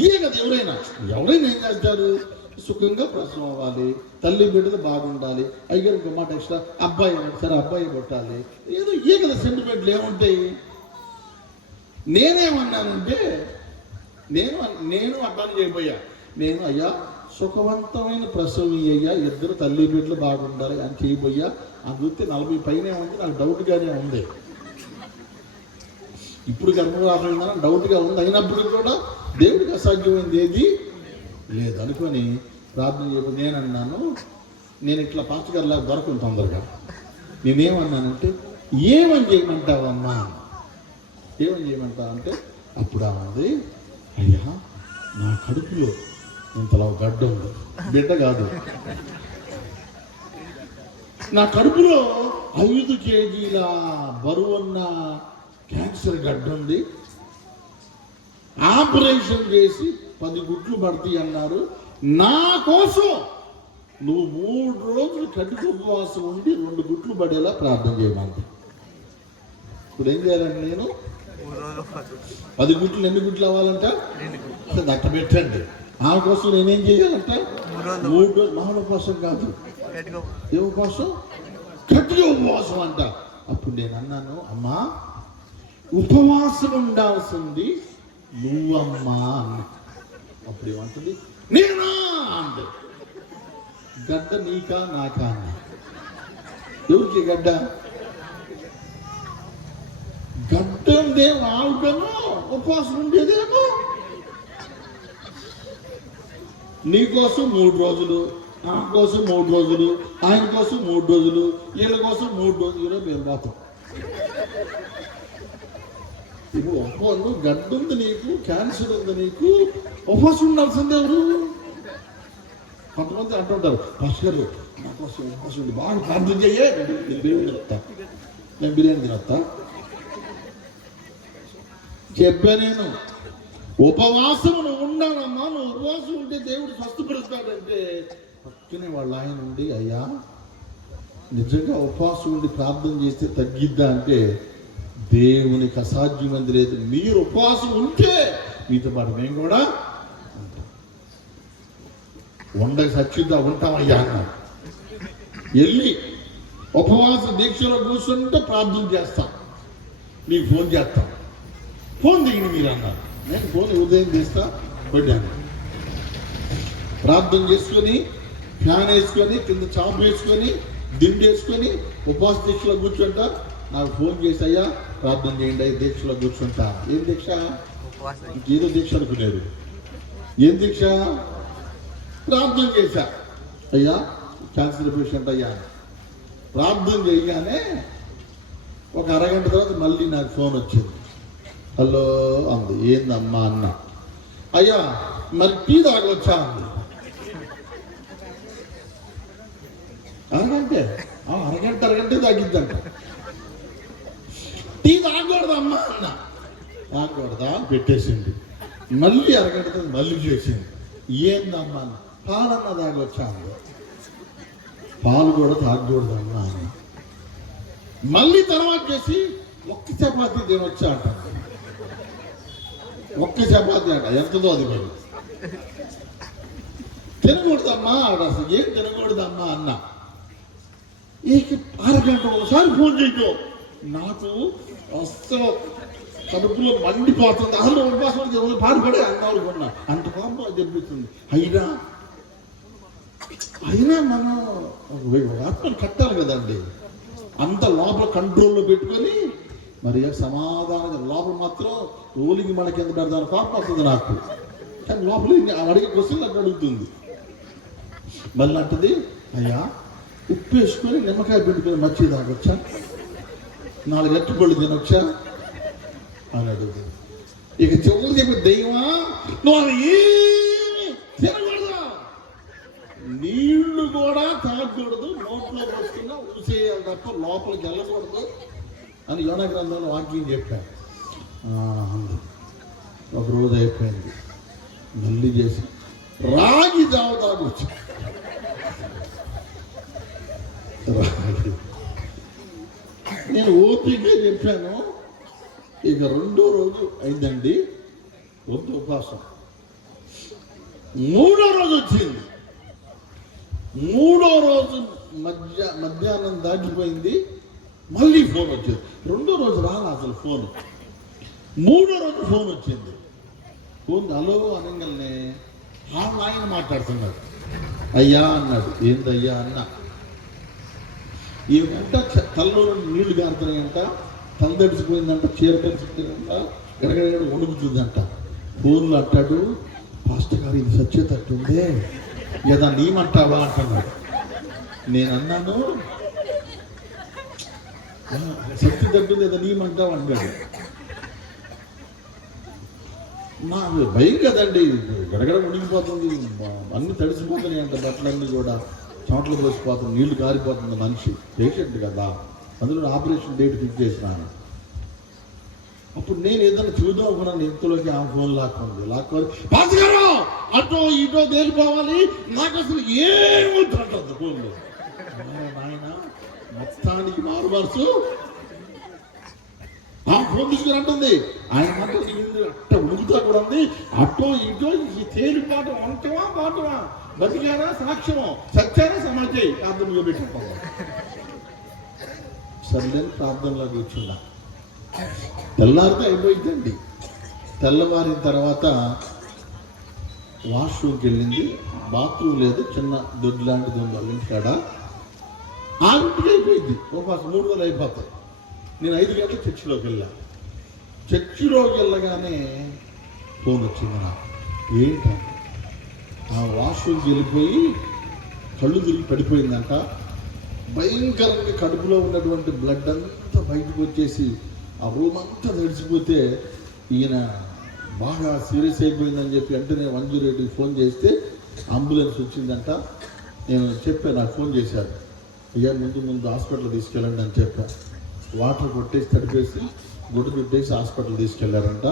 ఇదే కదా. ఎవరైనా ఏం చేస్తారు? సుఖంగా ప్రసవం అవ్వాలి, తల్లి బిడ్డలు బాగుండాలి, అయ్యారు ఇంకో మాట ఎక్స్ట్రా అబ్బాయి సరే అబ్బాయి పుట్టాలి, ఏదో ఇదే కదా సెంటిమెంట్లు ఏముంటాయి. నేనేమన్నానంటే నేను అర్థం చేయబోయా. నేను అయ్యా సుఖవంతమైన ప్రసవం అయ్యా, 2 తల్లి బిడ్డలు బాగుండాలి అని చేయబోయా. ఆ వృత్తి 40 పైనే ఉంది. నాకు డౌట్గానే ఉంది. ఇప్పుడు గర్భవాసం డౌట్గా ఉంది. అయినప్పుడు కూడా దేవుడికి అసాధ్యమైంది ఏది లేదు అనుకొని ప్రార్థన చేయబోయి నేను అన్నాను, నేను ఇట్లా పాస్టర్ గారిలా దొరకను తొందరగా. నేనేమన్నానంటే ఏమని చేయమంటావమ్మా, ఏమని చేయమంటావు అంటే అప్పుడు అన్నది, అయ్యా నా కడుపులో ఇంతలా గడ్డ ఉంది, బిడ్డ కాదు, నా కడుపులో 5 కేజీల బరువున్న క్యాన్సర్ గడ్డ ఉంది, ఆపరేషన్ చేసి 10 గుట్లు పడతాయి అన్నారు. నా కోసం నువ్వు 3 రోజులు కడుపు ఉపవాసం ఉండి 2 గుట్లు పడేలా ప్రార్థన చేయమంది. ఇప్పుడు ఏం చేయాలంటే నేను 10 గుట్లు ఎన్ని గుట్లు అవ్వాలంట దట్ట పెట్టండి. ఆమె కోసం నేనేం చేయాలంట 3 రోజులు. మామూలు ఉపవాసం కాదు, ఏ ఉపవాసం? గట్టిగా ఉపవాసం అంట. అప్పుడు నేను అన్నాను, అమ్మా ఉపవాసం ఉండాల్సింది నువ్వమ్మా అన్న. అప్పుడు ఏమంటుంది? నేనా అంట. గడ్డ నీకా నాకా అన్న. ఎవరికి గడ్డ? గడ్డేమో ఆవిడేమో ఉపవాసం ఉండేదేమో. నీ కోసం 3 రోజులు, నా కోసం 3 రోజులు, ఆయన కోసం 3 రోజులు, వీళ్ళ కోసం 3 రోజులు మేము పోతాం. ఇప్పుడు ఒక్కళ్ళు గడ్డ ఉంది నీకు, క్యాన్సర్ ఉంది నీకు, ఉపవాసం ఉండాల్సింది ఎవరు? కొంతమంది అంటుంటారు, పాస్టర్ గారు నా కోసం ఉపవాసం ఉండి బాగా ప్రార్థన చెయ్యే, నేను బిర్యానీ తినొస్తా, నేను బిర్యానీ తినొస్తా. చెప్పా నేను ఉపవాసం నువ్వు ఉండాలమ్మా, నువ్వు ఉపవాసం ఉంటే దేవుడు స్వస్థపరుస్తాడంటే పక్కనే వాళ్ళ ఆయన ఉండి, అయ్యా నిజంగా ఉపవాసం ఉండి ప్రార్థన చేస్తే తగ్గిద్దా అంటే, దేవునికి అసాధ్యమైంది లేదు, మీరు ఉపవాసం ఉంటే మీతో పాటు మేము కూడా ఉండక సచ్చిద్దా, ఉంటామయ్యా అన్నాడు. వెళ్ళి ఉపవాస దీక్షలో కూర్చుంటే ప్రార్థన చేస్తాం, మీకు ఫోన్ చేస్తాం, ఫోన్ దిగిన మీరు అన్నారు. నేను ఫోన్ ఉదయం చేస్తా పెట్టాను. ప్రార్థన చేసుకొని ఫ్యాన్ వేసుకొని కింద చాపు వేసుకొని దిండు వేసుకొని ఉపవాస దీక్షలో కూర్చుంటా. నాకు ఫోన్ చేసి, అయ్యా ప్రార్థన చేయండి, అయ్యి దీక్షలో కూర్చుంటా. ఏం దీక్ష? ఏదో దీక్ష అనుకునేది. ఏం దీక్ష? ప్రార్థన చేశా. అయ్యా క్యాన్సర్ పేషెంట్ అయ్యా ప్రార్థన చేయగానే ఒక అరగంట తర్వాత మళ్ళీ నాకు ఫోన్ వచ్చింది. హలో అంది. ఏందమ్మా అన్న. అయ్యా మరి టీ తాగొచ్చా అంది. అరగంటే తాగిద్దంట. టీ తాగకూడదమ్మా అన్న. తాగకూడదా? పెట్టేసింది. మళ్ళీ అరగంట తర్వాత మళ్ళీ చేసింది. ఏందమ్మా అన్న. పాలన్న తాగొచ్చా అంది. పాలు కూడా తాగకూడదమ్మా అని. మళ్ళీ తర్వాత చేసి ఒక్క చపాతీ తినొచ్చా అంటాను. ఒక్క చపాతీ అంట, ఎంతదో అది మరి. తినకూడదమ్మా అసలు ఏం తినకూడదమ్మా అన్న. ఇక అరగంట ఒకసారి ఫోన్ చేయటం నాకు అస్సలు కడుపులో మండిపోతుంది. అసలు ఉపవాసం పాడుపడే అన్నారు కొన్నా అంత కోపం చెప్తుంది. అయినా మనం ఆత్మను కట్టాలి కదండి. అంత లోపల కంట్రోల్లో పెట్టుకొని మరి సమాధానంగా లోపల మాత్రం రోలికి మనకి ఎంత పెడతాను కోపం వస్తుంది నాకు. కానీ లోపల అడిగే క్వశ్చన్ నాకు అడుగుతుంది. మళ్ళీ అంటది, అయ్యా ఉప్పు వేసుకొని నిమ్మకాయ పెట్టుకొని మచ్చి తాగొచ్చా, 4 అరటిపళ్ళు తినొచ్చా అని అడుగుతుంది. ఇక చెవులు చెప్పి, దైవా నువ్వు ఏమి తినకూడదు, నీళ్లు కూడా తాగకూడదు, నోట్లో పోసుకున్నా ఊసేయాలి తప్ప లోపలికి వెళ్ళకూడదు అని యోనా గ్రంథంలో వాక్యం చెప్పాను. ఒకరోజు అయిపోయింది. మళ్ళీ చేసి రాగి జావ తాగొచ్చు. నేను ఓపికగా చెప్పాను. ఇక 2వ రోజు అయిందండి, వద్దు ఉపవాసం. 3వ రోజు వచ్చింది. 3వ రోజు మధ్యాహ్నం దాటిపోయింది. మళ్ళీ ఫోన్ వచ్చింది. 2వ రోజు రాలా అసలు ఫోన్. 3వ రోజు ఫోన్ వచ్చింది. ఫోన్ హలో అనగానే ఆయన మాట్లాడుతున్నాడు. అయ్యా అన్నాడు. ఏందయ్యా అన్న. ఏమంట తలలో నీళ్లు గారుతున్నాయంట, తల తడిచిపోయిందంట, చీర తడిచిపోయిందంట, ఎడగడ వణుకుతుందంట. ఫోన్లో అంటాడు, పాస్టర్ గారు ఇది సచ్చేటట్టుందే, ఏదా నీమంటావా అంటున్నాడు. నేను అన్నాను, శక్తి తగ్గింది ఏదో నీమంటావా అన్నాడు. నాకు భయం కదండి, గడగడ ఉడికిపోతుంది, అన్ని తడిసిపోతున్నాయి అంట, బట్టలన్నీ కూడా చోట్ల పోసిపోతుంది, నీళ్లు కారిపోతుంది. మనిషి పేషెంట్ కదా, అందులో ఆపరేషన్ డేట్ ఫిక్స్ చేసినాను. అప్పుడు నేను ఏదైనా చూద్దాం అనుకున్నాను. ఇంతలోకి ఆ ఫోన్ లాక్కొని పాస్టర్ అటో ఇటో తేలిపోవాలి, నాకు అసలు ఏమంటుంది ఫోన్లో. నాయన మొత్తానికి మారుమరుసు ఆ ఫోన్ తీసుకుని అంటుంది. ఆయన మాత్రం అట్ట ఉడుకుతా కూడా ఉంది. అటో ఇటో ఈ తేలిపాటు వంటవా పాటవా, బతికారా సాక్ష్యమో, సత్యారా సమాజే ప్రార్థనలో పెట్టుకోవాలి. సరే ప్రార్థనలో కూర్చున్నా. తెల్లారితే అయిపోయిందండి. తెల్లవారిన తర్వాత వాష్రూమ్కి వెళ్ళింది. బాత్రూమ్ లేదు, చిన్న దొడ్డు లాంటిది ఉంది వాళ్ళ ఇంటికాడ. ఆ ఇంటికి అయిపోయింది. ఒక 3 రోజులు అయిపోతాయి. నేను 5 గంటలకు చర్చిలోకి వెళ్ళాను. చర్చిలోకి వెళ్ళగానే ఫోన్ వచ్చింది నాకు. ఏంటంటే ఆ వాష్రూమ్కి వెళ్ళిపోయి కళ్ళు తిరిగి పడిపోయిందంట. భయంకరంగా కడుపులో ఉన్నటువంటి బ్లడ్ అంతా బయటకు వచ్చేసి ఆ రూమ్ అంతా తడిసిపోతే ఈయన బాగా సీరియస్ అయిపోయిందని చెప్పి వెంటనే 108కి ఫోన్ చేస్తే అంబులెన్స్ వచ్చిందంట. నేను చెప్పాను, నాకు ఫోన్ చేశారు, అయ్యా ముందు హాస్పిటల్ తీసుకెళ్ళండి అని చెప్పాను. వాటర్ కొట్టేసి తడిపేసి గుడ్డు పెట్టేసి హాస్పిటల్ తీసుకెళ్లారంట.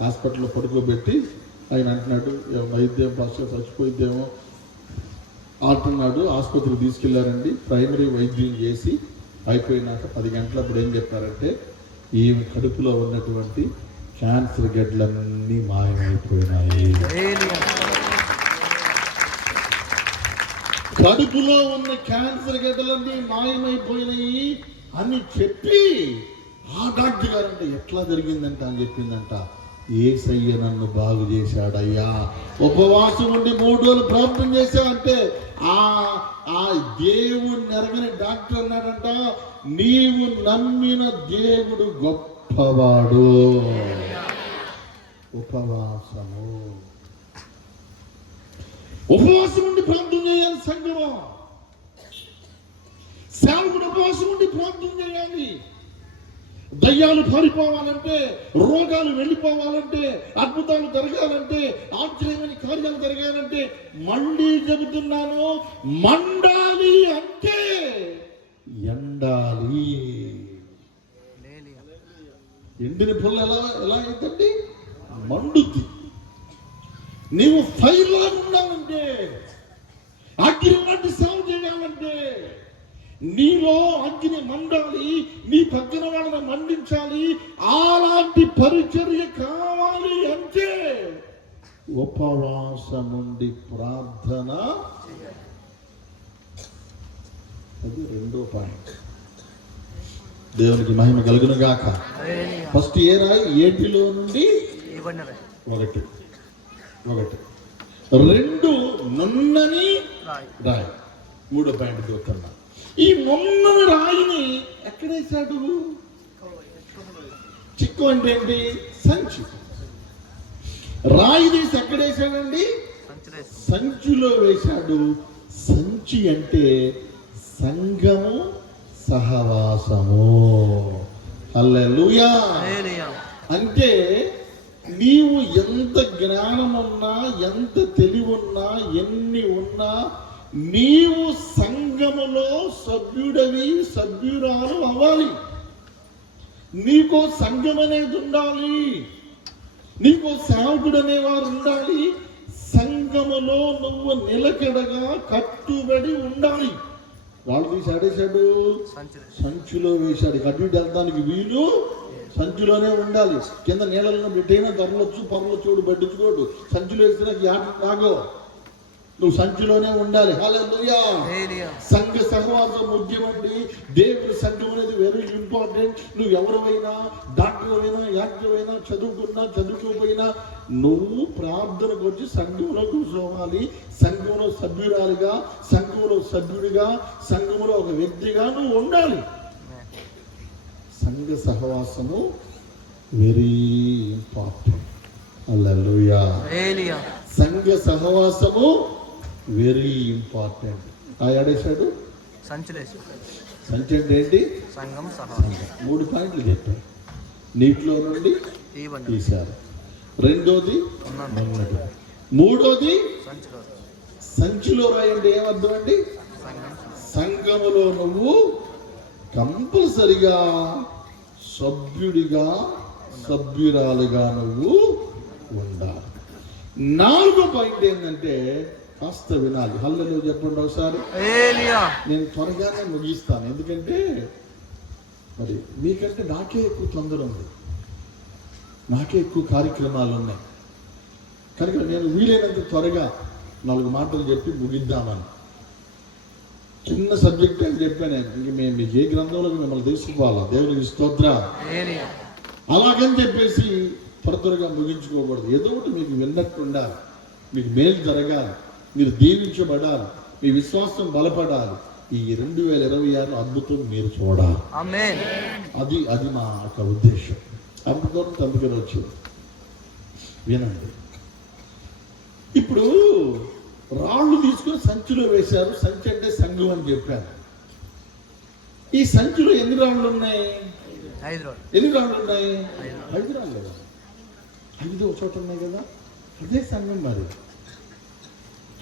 హాస్పిటల్లో పడుకోబెట్టి ఆయన అంటున్నాడు వైద్యం ఫస్ట్ చచ్చిపోయిద్దేమో అంటున్నాడు. ఆసుపత్రికి తీసుకెళ్లారండి. ప్రైమరీ వైద్యం చేసి అయిపోయినాక 10 గంటలప్పుడు ఏం చెప్పారంటే ఈమె కడుపులో ఉన్నటువంటి క్యాన్సర్ గడ్డలన్నీ మాయమైపోయినాయి. కడుపులో ఉన్న క్యాన్సర్ గడ్డలన్నీ మాయమైపోయినాయి అని చెప్పి ఆ డాక్టర్ గారు అంటే ఎట్లా జరిగిందంట అని చెప్పిందంట, యేసయ్య నన్ను బాగు చేశాడయ్యా. ఉపవాసం ఉండి 3 రోజులు ప్రార్థన చేశావంటే ఆ దేవుణ్ణి ఎరగని డాక్టర్ అన్నాడంట, నీవు నమ్మిన దేవుడు గొప్పవాడు. ఉపవాసం ఉండి ప్రార్థన చేయాలి సంగమా. సేవకుడు ఉపవాసం ఉండి ప్రార్థన చేయాలి. దయ్యాలు పారిపోవాలంటే, రోగాలు వెళ్ళిపోవాలంటే, అద్భుతాలు జరగాలంటే, ఆశ్చర్యమైన కార్యాలు జరగాలంటే, మళ్ళీ చెబుతున్నాను, మండాలి అంటే ఎండాలి. ఎండిన పుల్ల ఎలా అవుతుంది? మండుద్ది. నీవు ఫైర్ లాగా ఉండాలంటే, అగ్ని లాంటి సేవ చేయాలంటే నీలో అగ్ని మండాలి, నీ పక్కన వాళ్ళని మండించాలి. అలాంటి పరిచర్య కావాలి అంటే ఉపవాసముండి ప్రార్థన. అది 2వ పాయింట్. దేవునికి మహిమ కలుగును గాక. ఫస్ట్ ఏ రాయి? ఏటిలో నుండి 1. 2 నున్నని రాయి. 3వ పాయింట్ చూస్తున్నా. ఈ నున్నని రాయిని ఎక్కడేశాడు? చిక్కు అంటే ఏంటి? సంచి. రాయి తీసి ఎక్కడేశాడండి? సంచిలో వేశాడు. సంచి అంటే సంఘము, సహవాసము. హల్లెలూయా. అంటే నీవు ఎంత జ్ఞానమున్నా, ఎంత తెలివున్నా, ఎన్ని ఉన్నా, నీవు సంఘములో సభ్యురాలు అవ్వాలి. నీకో సంఘం అనేది ఉండాలి, నీకో సేవకుడు అనేవారు ఉండాలి. సంఘములో నువ్వు నిలకడగా కట్టుబడి ఉండాలి. వాళ్ళు తీసి ఆడేశాడు, సంచిలో వేశాడు. కట్టు వెళ్తానికి వీలు సంచిలోనే ఉండాలి. కింద నీళ్ళలో బిడ్డైనా దొరలొచ్చు, పర్లొచ్చు, బడ్డించుకోడు. సంచిలో వేసినా యాట తాగో, నువ్వు సంచిలోనే ఉండాలి. హల్లెలూయా. సంఘ సహవాసం ముఖ్యమండి. దేవుని సంఘం అనేది వెరీ ఇంపార్టెంట్. నువ్వు ఎవరైనా, డాక్టర్ అయినా, యాక్టర్ అయినా, చదువుకున్నా చదువుకోపోయినా, నువ్వు ప్రార్థనకు వచ్చి సంఘంలో కూర్చోవాలి. సంఘంలో సభ్యురాలిగా, సంఘంలో సభ్యుడిగా, సంఘంలో ఒక వ్యక్తిగా నువ్వు ఉండాలి. సంఘ సహవాసము వెరీ ఇంపార్టెంట్. హల్లెలూయా. సంఘ సహవాసము వెరీ ఇంపార్టెంట్. ఆడేశాడు సంచి అంటే ఏంటి? 3 పాయింట్లు చెప్పారు. నీటిలో నుండి తీశారు. 2వది ఉన్నది. 3వది సంచిలో రాయండి. ఏమర్థం అండి? సంఘములో నువ్వు కంపల్సరిగా సభ్యుడిగా, సభ్యురాలుగా నువ్వు ఉండాలి. 4వ పాయింట్ ఏంటంటే కాస్త వినాలి. హల్లెలూయా చెప్పండి ఒకసారి. నేను త్వరగానే ముగిస్తాను, ఎందుకంటే మరి మీకంటే నాకే ఎక్కువ తొందర ఉంది, నాకే ఎక్కువ కార్యక్రమాలు ఉన్నాయి. కనుక నేను వీలైనంత త్వరగా 4 మాటలు చెప్పి ముగిద్దామని. చిన్న సబ్జెక్ట్ అని చెప్పాను. ఇంక మేము మీకు ఏ గ్రంథంలో మిమ్మల్ని తెలుసుకోవాలా? దేవునికి స్తోత్రం. అలాగని చెప్పేసి త్వరగా ముగించుకోకూడదు. ఏదో ఒకటి మీకు విన్నట్టు ఉండాలి, మీకు మేలు జరగాలి, మీరు దీవించబడాలి, మీ విశ్వాసం బలపడాలి. ఈ 2026 అద్భుతం మీరు చూడాలి. అది మా యొక్క ఉద్దేశం. అద్భుతం తప్పకుండా వచ్చింది. వినండి. ఇప్పుడు రాళ్ళు తీసుకొని సంచిలో వేశారు. సంచి అంటే సంఘం అని చెప్పారు. ఈ సంచిలో ఎన్ని రాళ్ళు ఉన్నాయి? 5 రాళ్ళు. ఎన్ని రాళ్ళు ఉన్నాయి? 5 రాళ్ళు కదా. 5 ఒక చోట ఉన్నాయి కదా, అదే సంఘం. మరి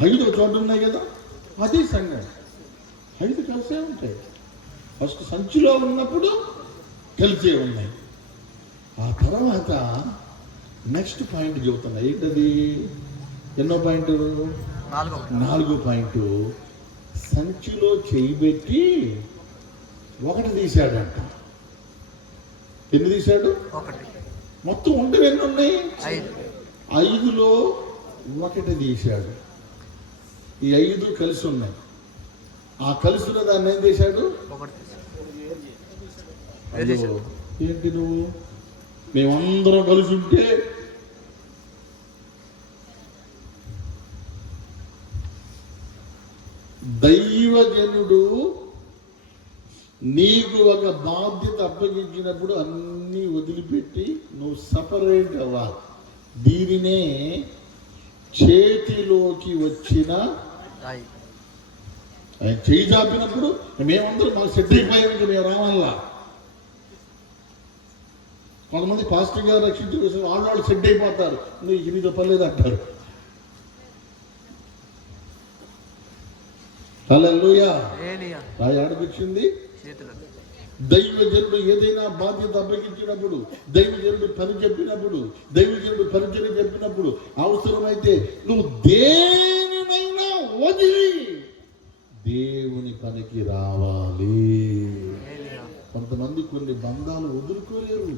5 ఒక చోట ఉన్నాయి కదా, అదే సంఘం. 5 కలిసే ఉంటాయి. ఫస్ట్ సంచిలో ఉన్నప్పుడు కలిసే ఉన్నాయి. ఆ తర్వాత నెక్స్ట్ పాయింట్ చెబుతున్నా. ఏంటది? ఎన్నో పాయింట్? 4వ పాయింట్. సంచిలో చేయి పెట్టి ఒకటి తీశాడంట. ఎన్ని తీశాడు? మొత్తం ఉంటే ఎన్ని ఉన్నాయి? 5లో ఒకటి తీశాడు. ఈ 5 కలిసి ఉన్నాయి. ఆ కలిసి ఉన్న దాన్ని ఏం చేశాడు? అయ్యో, ఏంటి నువ్వు, మేమందరం కలిసి ఉంటే దైవజనుడు నీకు ఒక బాధ్యత అప్పగించినప్పుడు అన్నీ వదిలిపెట్టి నువ్వు సపరేట్ అవ్వాలి. దీనినే చేతిలోకి వచ్చిన ఆయన చేయి చాపినప్పుడు మేమందరం మాకు సెట్ అయిపోయాక మేము రావాలా. కొంతమంది పాస్టర్ గారు రక్షించే వాళ్ళు సెట్ అయిపోతారు, నువ్వు నీతో పర్లేదు అంటారు. హల్లెలూయా. ఆడిపించింది దైవజనుడు ఏదైనా బాధ్యత అప్పగించినప్పుడు, దైవజనుడు పని చెప్పినప్పుడు, దైవజనుడు పరిచయం చెప్పినప్పుడు అవసరమైతే నువ్వు దేనినైనా వదిలి దేవుని పనికి రావాలి. కొంతమంది కొన్ని బంధాలు వదులుకోలేరు.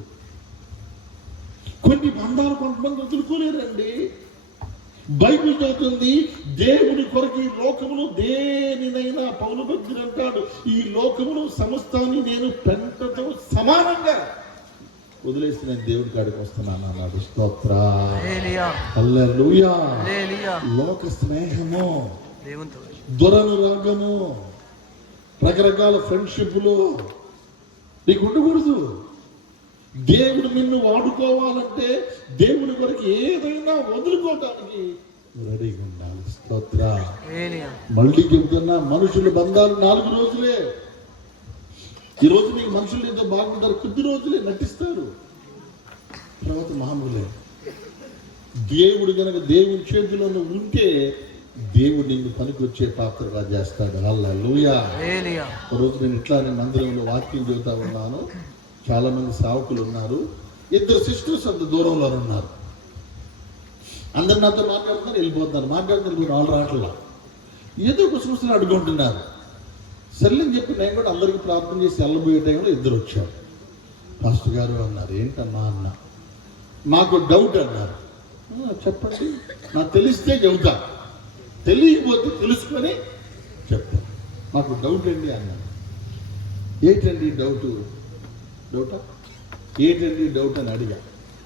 కొన్ని బంధాలు కొంతమంది వదులుకోలేరండి. బైబిల్ చెబుతుంది దేవుని కొరకు ఈ లోకమును దేనినైనా, పౌలు భక్తుడు అంటాడు, ఈ లోకమును సమస్తాన్ని నేను పెంటతో సమానంగా వదిలేసి నేను దేవుడి కాడికి వస్తున్నాను అన్నాడు. స్తోత్ర. హల్లెలూయా. లోక స్నేహము, దురనురాగము, రకరకాల ఫ్రెండ్షిప్లు నీకు ఉండకూడదు. దేవుడు నిన్ను వాడుకోవాలంటే దేవుని కొరకు ఏదైనా వదులుకోవడానికి రెడీగా ఉండాలి. స్తోత్ర. మళ్ళీ చెబుతున్నా, మనుషుల బంధాలు 4 రోజులే. ఈరోజు మీకు మనుషులు ఏదో బాగుంటారు, కొద్ది రోజులే నటిస్తారు, తర్వాత మామూలే. దేవుడు కనుక దేవుని చేతిలో ఉంటే దేవుడు నిన్ను పనికి వచ్చే పాత్రగా చేస్తాడు. హల్లెలూయా. రోజు నేను ఇట్లానే మందిరంలో వాక్యం చెబుతా ఉన్నాను. చాలా మంది సేవకులు ఉన్నారు. 2 సిస్టర్స్ అంత దూరంలో ఉన్నారు. అందరు నాతో మాట్లాడుతున్నారు, వెళ్ళిపోతున్నారు, మాట్లాడుతున్నారు, వాళ్ళు రావట్లా. ఏదో ఒక సమస్యలు అడుగుంటున్నారు. సర్లేని చెప్పి నేను కూడా అందరికీ ప్రార్థన చేసి వెళ్ళబోయే టైంలో 2 వచ్చారు. పాస్టర్ గారు అన్నారు. ఏంటన్నా అన్న, మాకు డౌట్ అన్నారు. చెప్పండి, నాకు తెలిస్తే చెబుతా, తెలియకపోతే తెలుసుకొని చెప్తాను. మాకు డౌట్ అండి అన్నారు. ఏంటండి డౌటా? ఏంటండి డౌట్ అని అడిగా.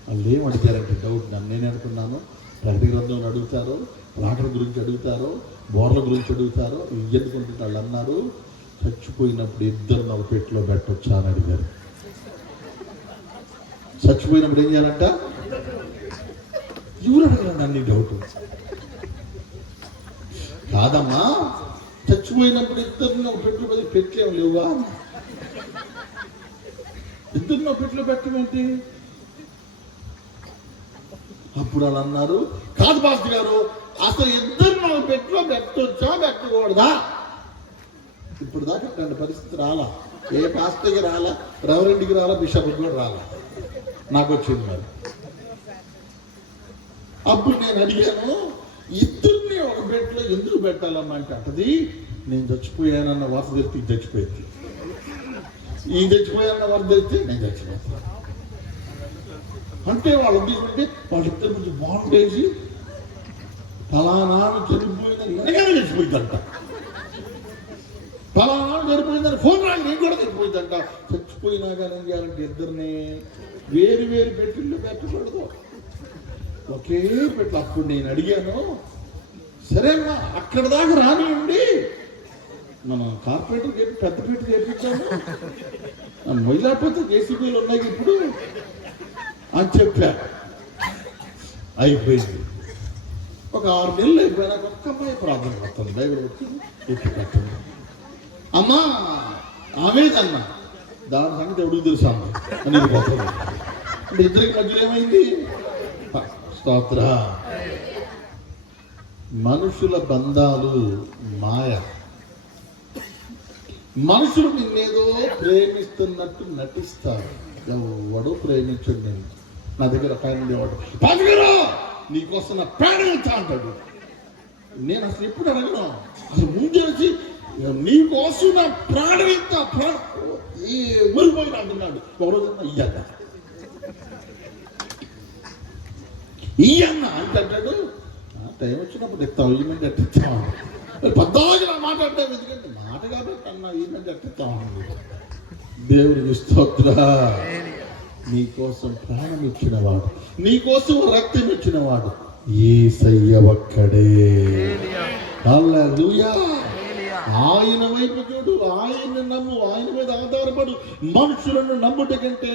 వాళ్ళు ఏం అడిగారంటే డౌట్ నన్ను నేను అనుకున్నాను, ప్రకటన గ్రంథంలో అడుగుతారో, రాకడ గురించి అడుగుతారో, బోర్ల గురించి అడుగుతారో, ఎందుకుంటే వాళ్ళు అన్నారు, చచ్చిపోయినప్పుడు 2 ఒక పెట్టిలో పెట్టొచ్చా అని అడిగారు. చచ్చిపోయినప్పుడు ఏం చేయాలంట? ఎవరు అడగలండి అన్ని డౌట్. కాదమ్మా, చచ్చిపోయినప్పుడు 2 ఒక పెట్టిలో పెట్టలేము లేవా? 2 పెట్టిలో పెట్టమేంటి? అప్పుడు వాళ్ళు అన్నారు, కాదు పాస్టర్ గారు, అసలు 2 పెట్టిలో పెట్టొచ్చా పెట్టకూడదా? ఇప్పుడు దాకా ఇట్లాంటి పరిస్థితి రాలా. ఏ పాస్టర్కి రాలా, రెవరెండ్కి రాలా, బిషప్కి కూడా రాలా. నాకు వచ్చింది. మరి అప్పుడు నేను అడిగాను, 2 ఒక పెట్టిలో ఎందుకు పెట్టాలమ్మా అంటే, అంటది నేను చచ్చిపోయానన్న వార్త తెలిస్తే ఇది చచ్చిపోయింది, ఈ చచ్చిపోయానన్న వార్త తెలిస్తే నేను చచ్చిపోతాను అంటే వాళ్ళు ఎందుకంటే వాళ్ళిద్దరి నుంచి బాండేసి ఫలానా చనిపోయిందని వెనకాల చచ్చిపోయిందంట, ఫలానా చనిపోయిందని ఫోన్ రాని నేను కూడా చచ్చిపోయిందంట. చచ్చిపోయినా కానీ ఏం చేయాలంటే 2 వేరు వేరు పెట్టిళ్ళు పెట్టకూడదు, ఒకే పెట్టు. అప్పుడు నేను అడిగాను, సరేమ్మా అక్కడ దాకా రానియండి, మనం కార్పొరేటర్ చేపి పెద్ద పెట్టి చేపించాము, మొదలైపోతే జేసీబీలు ఉన్నాయి ఇప్పుడు అని చెప్పా. అయిపోయింది. ఒక 6 నెలలు అయిపోయినాక ఒక్క అమ్మాయి ప్రాబ్లం వస్తుంది, బైబిల్ వచ్చి ఎత్తి పెట్టండి అమ్మా, ఆమెదన్నా దాని సంగతి ఎవరికి తెలుసు అమ్మ అని పోతుంది. అంటే ఇద్దరికి మధ్యలో ఏమైంది? స్తోత్ర. మనుషుల బంధాలు మాయ. మనుషులు నిన్నేదో ప్రేమిస్తున్నట్టు నటిస్తారు. ఎవడో ప్రేమించండి నేను. నా దగ్గర ఒక ఆయన ఉండేవాడు, పాజగారు నీకోసం నా ప్రాణం ఇస్తా అంటాడు. నేను అసలు ఎప్పుడు అడగను, అసలు ముందే వచ్చి నీకోసం నా ప్రాణం ఇస్తా, ఊరిపోయినా అంటున్నాడు. ఒక రోజు ఇయ్యన్న అంటాడు. టైం వచ్చినప్పుడు ఇస్తావు, ఈమెంట్ ఎట్టిస్తావు, పద్దాగా మాట్లాడతావు, ఎందుకంటే మాట కాబట్టి అన్న ఈమెంట్ ఎట్టిస్తావు. దేవుడికి స్తోత్ర. నీకోసం ప్రాణం ఇచ్చినవాడు, నీకోసం రక్తం ఇచ్చినవాడు యేసయ్య ఒక్కడే. హల్లెలూయా. ఆయన వైపు చూడు, ఆయన నమ్ము, ఆయన మీద ఆధారపడు. మనుషులను నమ్ముట కంటే,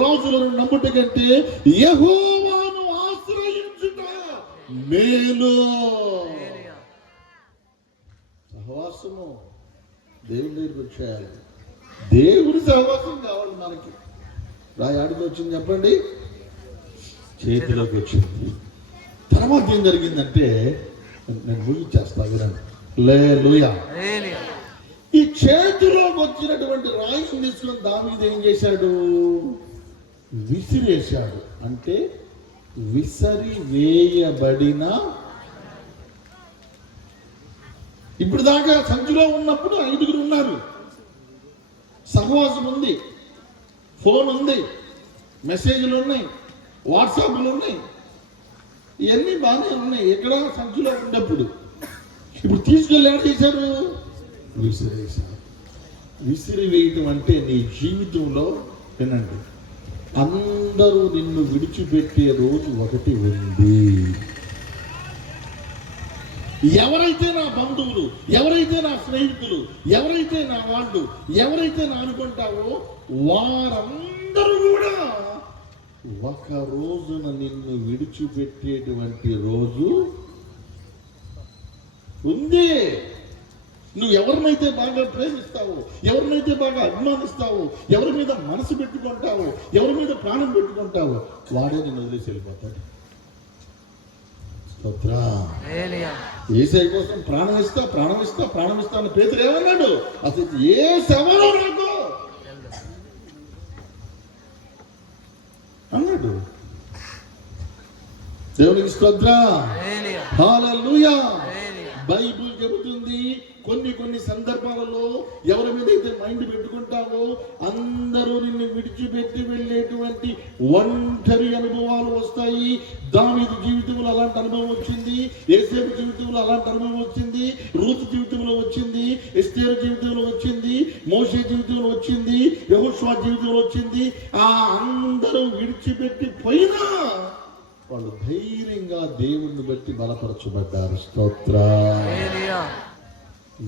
రాజులను నమ్ముట కంటే యెహోవాను ఆశ్రయించుట మేలు. సహవాసము దేవుని దగ్గరికి చేయాలి. దేవుడి సహవాసం కావాలి మనకి. రాయాడికి వచ్చింది చెప్పండి, చేతిలోకి వచ్చింది. తర్వాత ఏం జరిగిందంటే, నేను ముగించేస్తా వినండి. హల్లెలూయా. ఈ చేతిలోకి వచ్చినటువంటి రాయిని తీసుకొని దావీదు ఏం చేశాడు? విసిరేశాడు. అంటే విసరి వేయబడిన. ఇప్పుడు దాకా సంచిలో ఉన్నప్పుడు 5 ఉన్నారు, సహవాసం ఉంది, ఫోన్ ఉంది, మెసేజ్లు ఉన్నాయి, వాట్సాప్లు ఉన్నాయి, ఇవన్నీ బాగానే ఉన్నాయి ఎక్కడ సంచిలో ఉన్నప్పుడు. ఇప్పుడు తీసుకెళ్ళి ఏం చేశారు? విసిరేశారు. విసిరి వేయటం అంటే నీ జీవితంలో వినండి, అందరూ నిన్ను విడిచిపెట్టే రోజు ఒకటి ఉంది. ఎవరైతే నా బంధువులు, ఎవరైతే నా స్నేహితులు, ఎవరైతే నా వాళ్ళు, ఎవరైతే నా అనుకుంటావో వారందరూ కూడా ఒక రోజున నిన్ను విడిచిపెట్టేటువంటి రోజు ఉంది. నువ్వు ఎవరినైతే బాగా ప్రేమిస్తావో, ఎవరినైతే బాగా అభిమానిస్తావో, ఎవరి మీద మనసు పెట్టుకుంటావో, ఎవరి మీద ప్రాణం పెట్టుకుంటావో వాడే నిన్ను వదిలేసి వెళ్ళిపోతాడు. యేసయ్య కోసం ప్రాణం ఇస్తా, ప్రాణం ఇస్తా, ప్రాణం ఇస్తా అని పేతురు ఏమన్నాడు? అసలు ఏ సవాలు నాకు అన్నాడు. దేవునికి స్తోత్రం. హల్లెలూయా. బైబిల్ చెబుతుంది, కొన్ని సందర్భాలలో ఎవరి మీద అయితే మైండ్ పెట్టుకుంటావో అందరూ నిన్ను విడిచిపెట్టి వెళ్ళేటువంటి ఒంటరి అనుభవాలు వస్తాయి. దావీదు జీవితంలో అలాంటి అనుభవం వచ్చింది, యేసేపు జీవితంలో అలాంటి అనుభవం వచ్చింది, రూతు జీవితంలో వచ్చింది, ఎస్తేరు జీవితంలో వచ్చింది, మోషే జీవితంలో వచ్చింది, యెహోషువ జీవితంలో వచ్చింది. ఆ అందరూ విడిచిపెట్టి పోయినా వాళ్ళు ధైర్యంగా దేవుణ్ణి బట్టి బలపరచబడ్డారు. స్తోత్ర.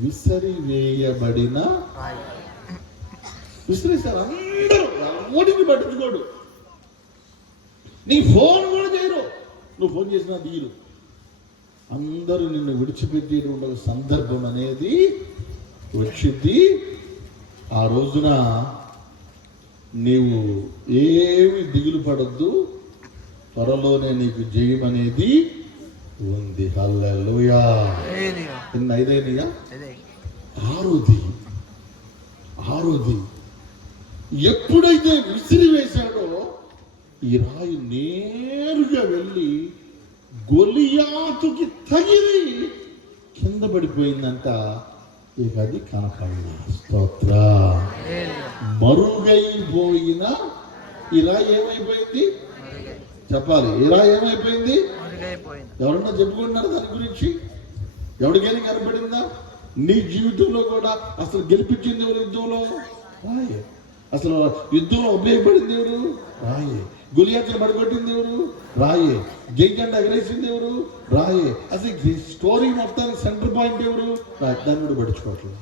విసిరి వేయబడిన. విసిరేశారు అందరూ, ఓడిని పట్టించుకోడు. నీ ఫోన్ కూడా చేయరు, నువ్వు ఫోన్ చేసినా తీరు. అందరూ నిన్ను విడిచిపెట్టి ఉండే సందర్భం అనేది వచ్చింది. ఆ రోజున నీవు ఏమి దిగులు పడద్దు, త్వరలోనే నీకు జయం అనేది ఉంది. హల్లెలూయా. ఇన్ని 5 అయినాయా? 6ది ఎప్పుడైతే విసిరి వేశాడో ఈ రాయి నేరుగా వెళ్ళి గొలియాతుకి తగిలి కింద పడిపోయిందంట. ఇక అది కనపడిన. స్తోత్ర. మరుగైపోయిన ఇలా ఏమైపోయింది చెప్పాలి. ఇలా ఏమైపోయింది? ఎవరన్నా చెప్పుకుంటున్నారు దాని గురించి? ఎవరికైనా కనపడిందా? నీ జీవితంలో కూడా అసలు గెలిపించింది ఎవరు యుద్ధంలో? రాయే. అసలు యుద్ధంలో ఉపయోగపడింది ఎవరు? రాయే. గొలియాతును పడగొట్టింది ఎవరు? రాయే. జైజెండా ఎగరేసింది ఎవరు? రాయే. అసలు స్టోరీ మొత్తానికి సెంటర్ పాయింట్ ఎవరు? దాన్ని కూడా పడుచుకోవట్లేదు.